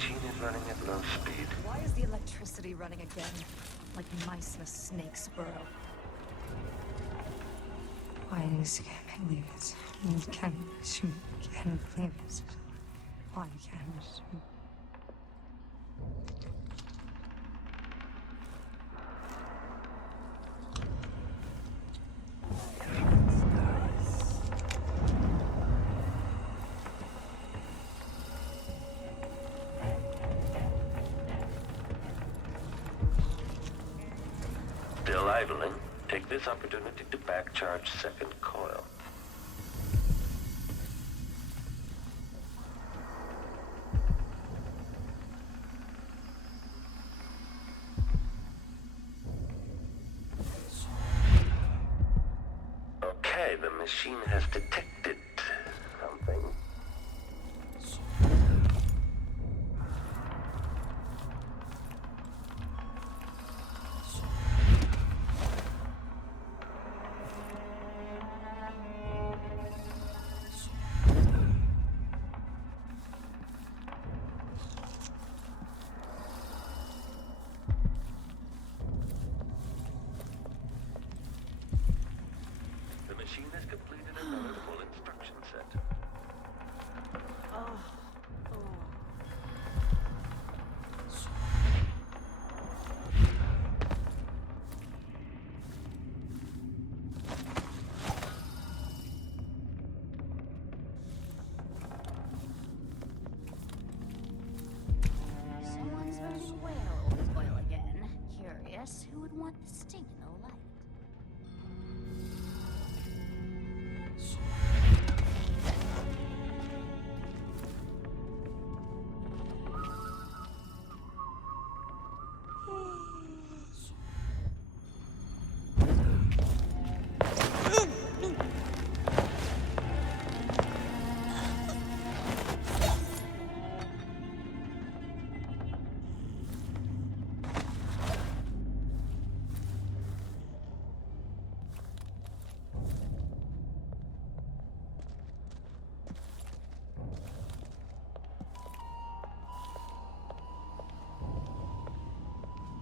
machine is running at low speed. Why is the electricity running again? Like mice in a snake's burrow. Why can't believe it? You can't believe it. Why can't you? Still idling? Take this opportunity to back-charge second coil. Okay, the machine has detected something. The machine has completed another full instruction set. Someone's burning whale oil again. Curious who would want the stinking light.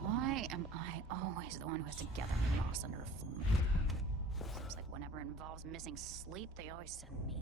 Why am I always the one who has to gather moss under a full moon? Seems like whenever it involves missing sleep, they always send me.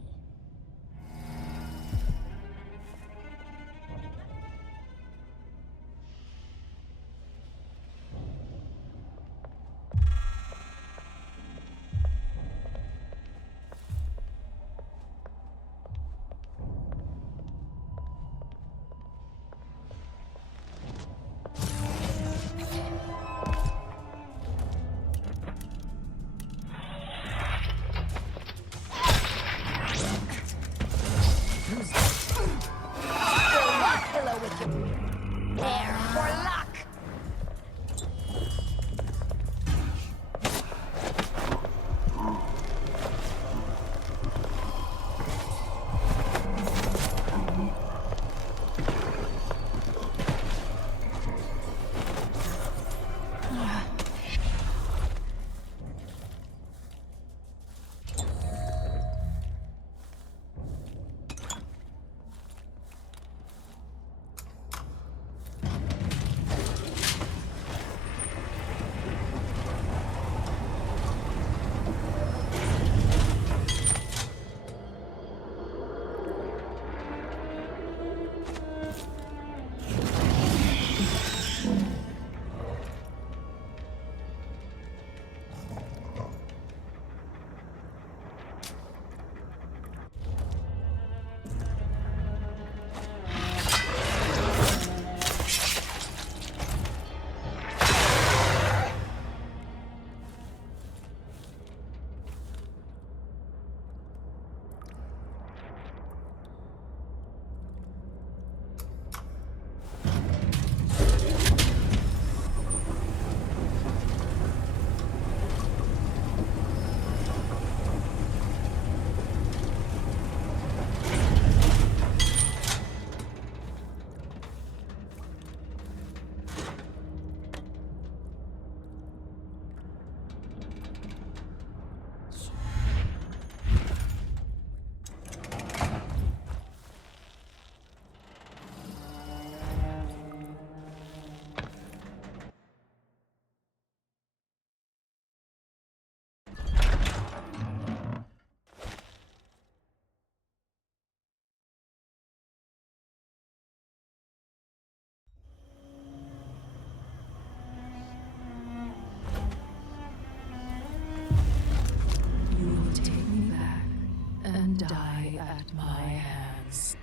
at my hands.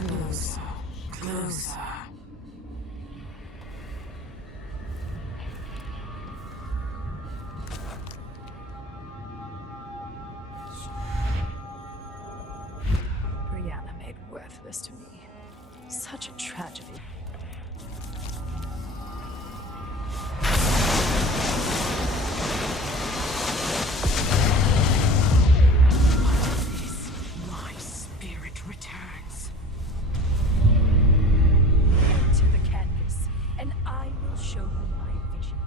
Closer, closer. Brianna made worthless to me. Such a tragedy. My spirit returns. To the canvas, and I will show you my vision.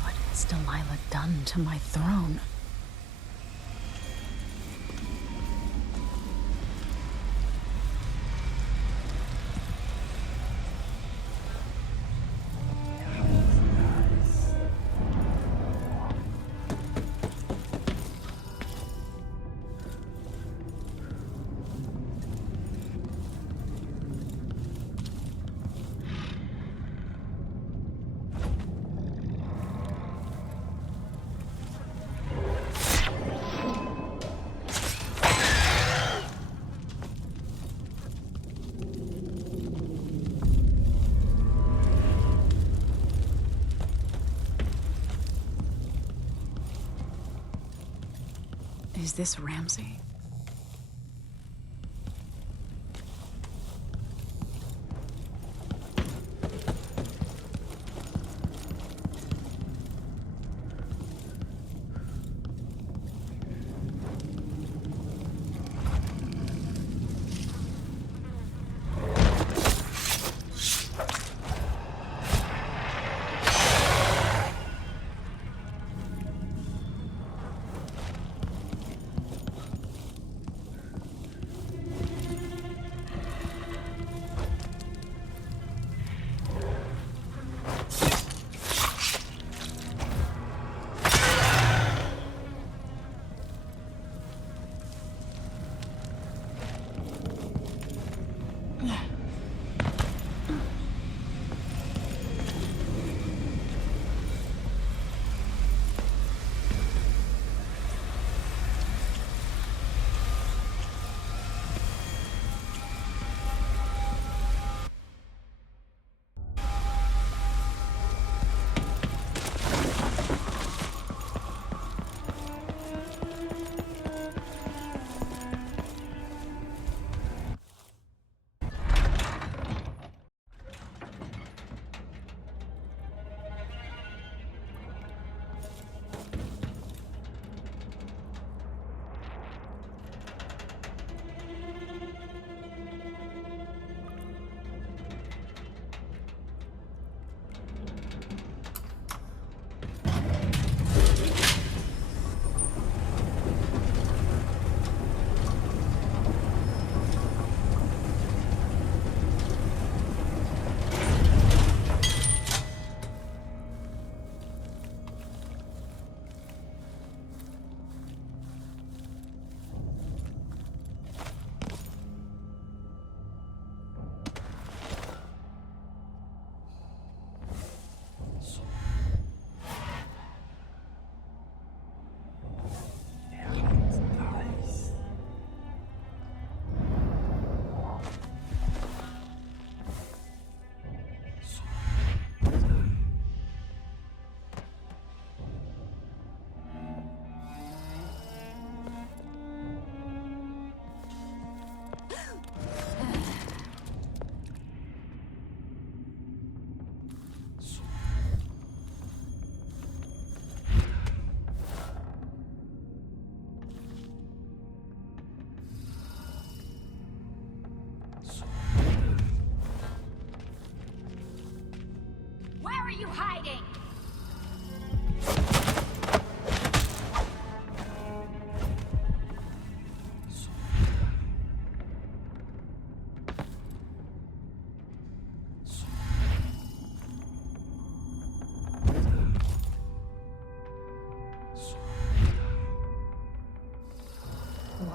What has Delilah done to my throne? Is this Ramsay?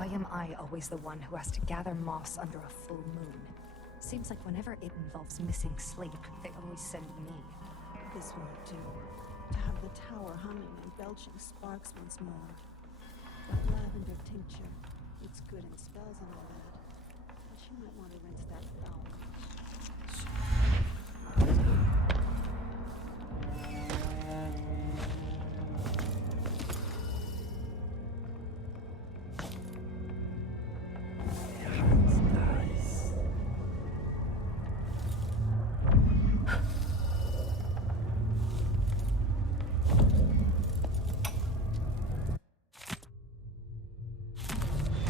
Why am I always the one who has to gather moss under a full moon? Seems like whenever it involves missing sleep, they always send me. This won't do. To have the tower humming and belching sparks once more. That lavender tincture, it's good in spells and all that. But you might want to rinse that foul.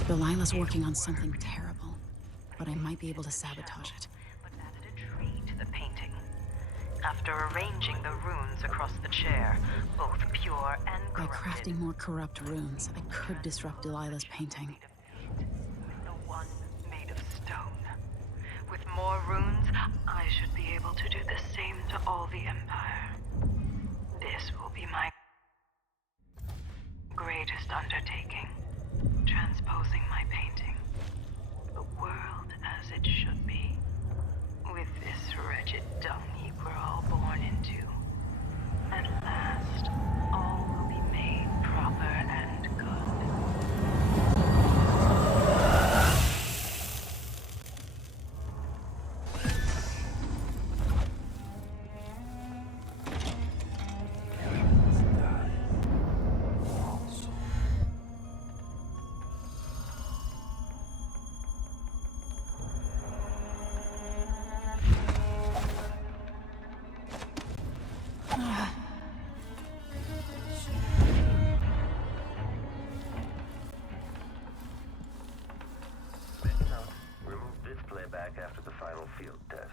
Delilah's working on something terrible, but I might be able to sabotage it. To the painting. After arranging the runes across the chair, both pure and By corrupted, crafting more corrupt runes, I could disrupt Delilah's painting. the one made of stone. With more runes, I should be able to do the same to all the Empire. This will be my greatest undertaking. Transposing my painting. The world as it should be. With this wretched dung heap we're all born into. At last, all will be made proper and good. Remove this playback after the final field test.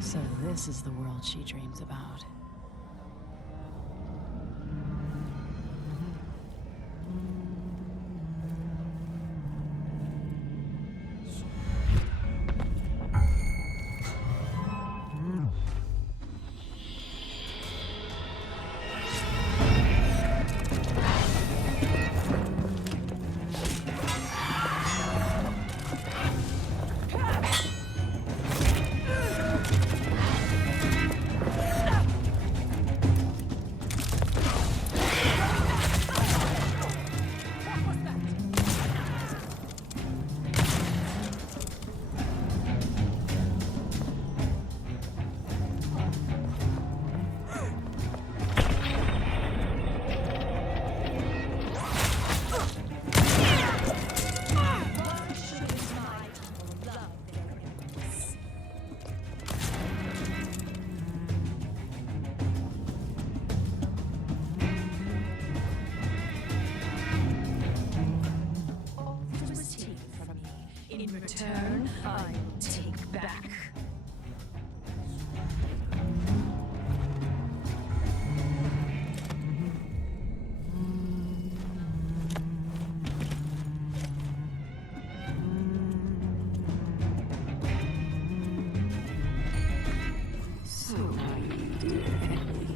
So this is the world she dreams about. return, I will take back. So naive, Emily.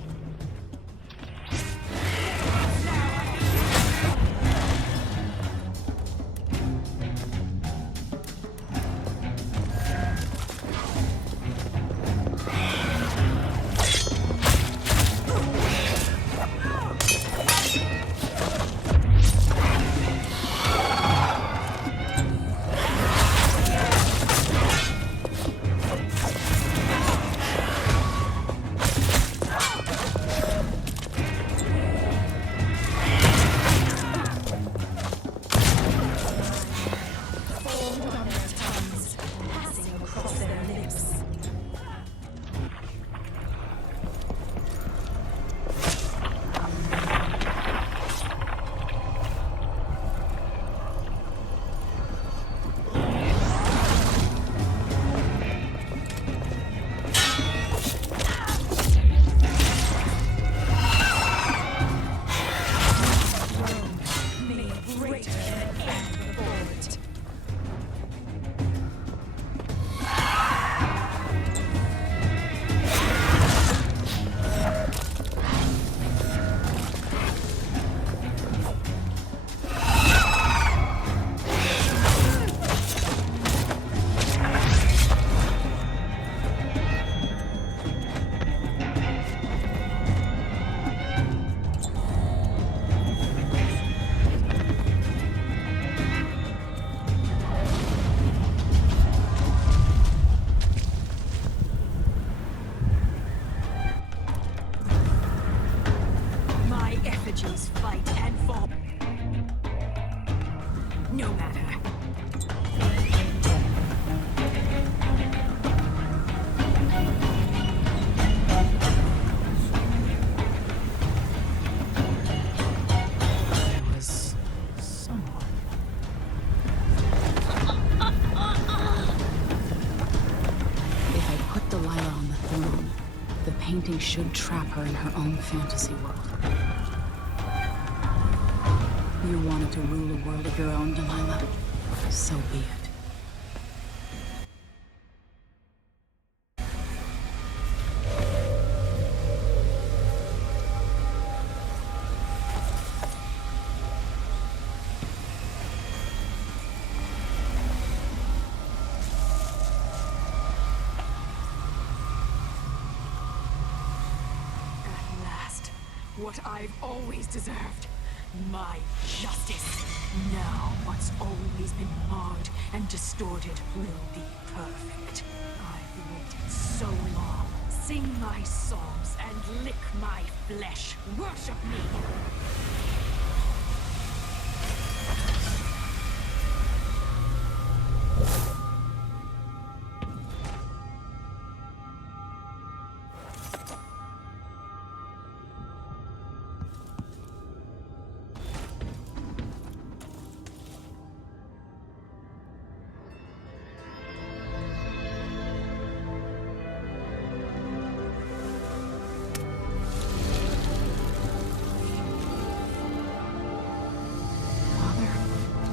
Formed on their tongues, passing across their lips. Made greater than ever before it. My effigies fight and fall. No matter. There was someone. If I put Delilah on the throne, the painting should trap her in her own fantasy world. You wanted to rule a world of your own, Delilah? So be it. At last, what I've always deserved. My justice. Now what's always been marred and distorted will be perfect. I've waited so long. Sing my songs and lick my flesh. Worship me.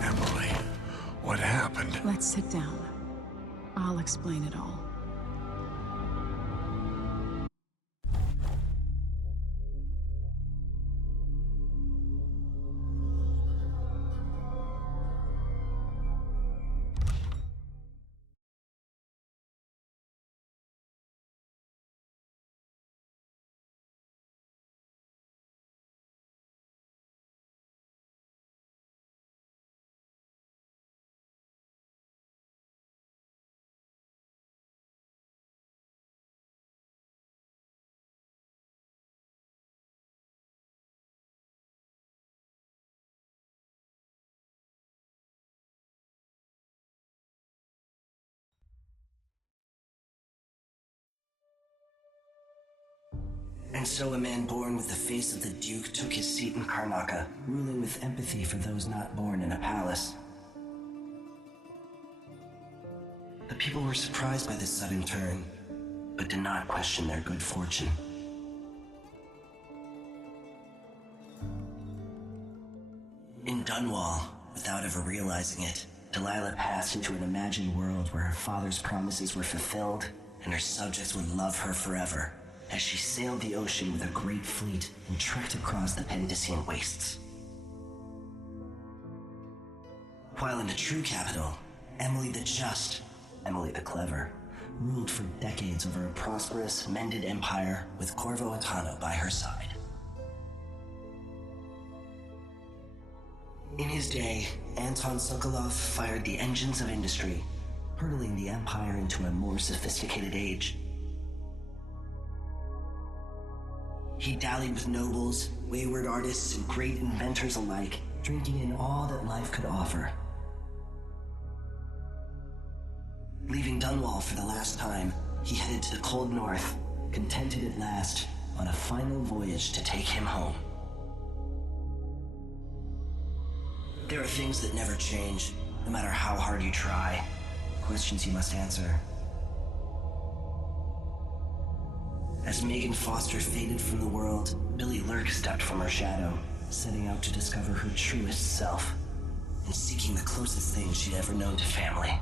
Emily, what happened? Let's sit down. I'll explain it all. And so a man born with the face of the Duke took his seat in Karnaca, ruling with empathy for those not born in a palace. The people were surprised by this sudden turn, but did not question their good fortune. In Dunwall, without ever realizing it, Delilah passed into an imagined world where her father's promises were fulfilled and her subjects would love her forever as she sailed the ocean with a great fleet and trekked across the Pendician wastes. While in the true capital, Emily the Just, Emily the Clever, ruled for decades over a prosperous, mended empire with Corvo Attano by her side. In his day, Anton Sokolov fired the engines of industry, hurtling the empire into a more sophisticated age. He dallied with nobles, wayward artists, and great inventors alike, drinking in all that life could offer. Leaving Dunwall for the last time, he headed to the cold north, contented at last, on a final voyage to take him home. There are things that never change, no matter how hard you try. Questions you must answer. As Megan Foster faded from the world, Billy Lurk stepped from her shadow, setting out to discover her truest self, and seeking the closest thing she'd ever known to family.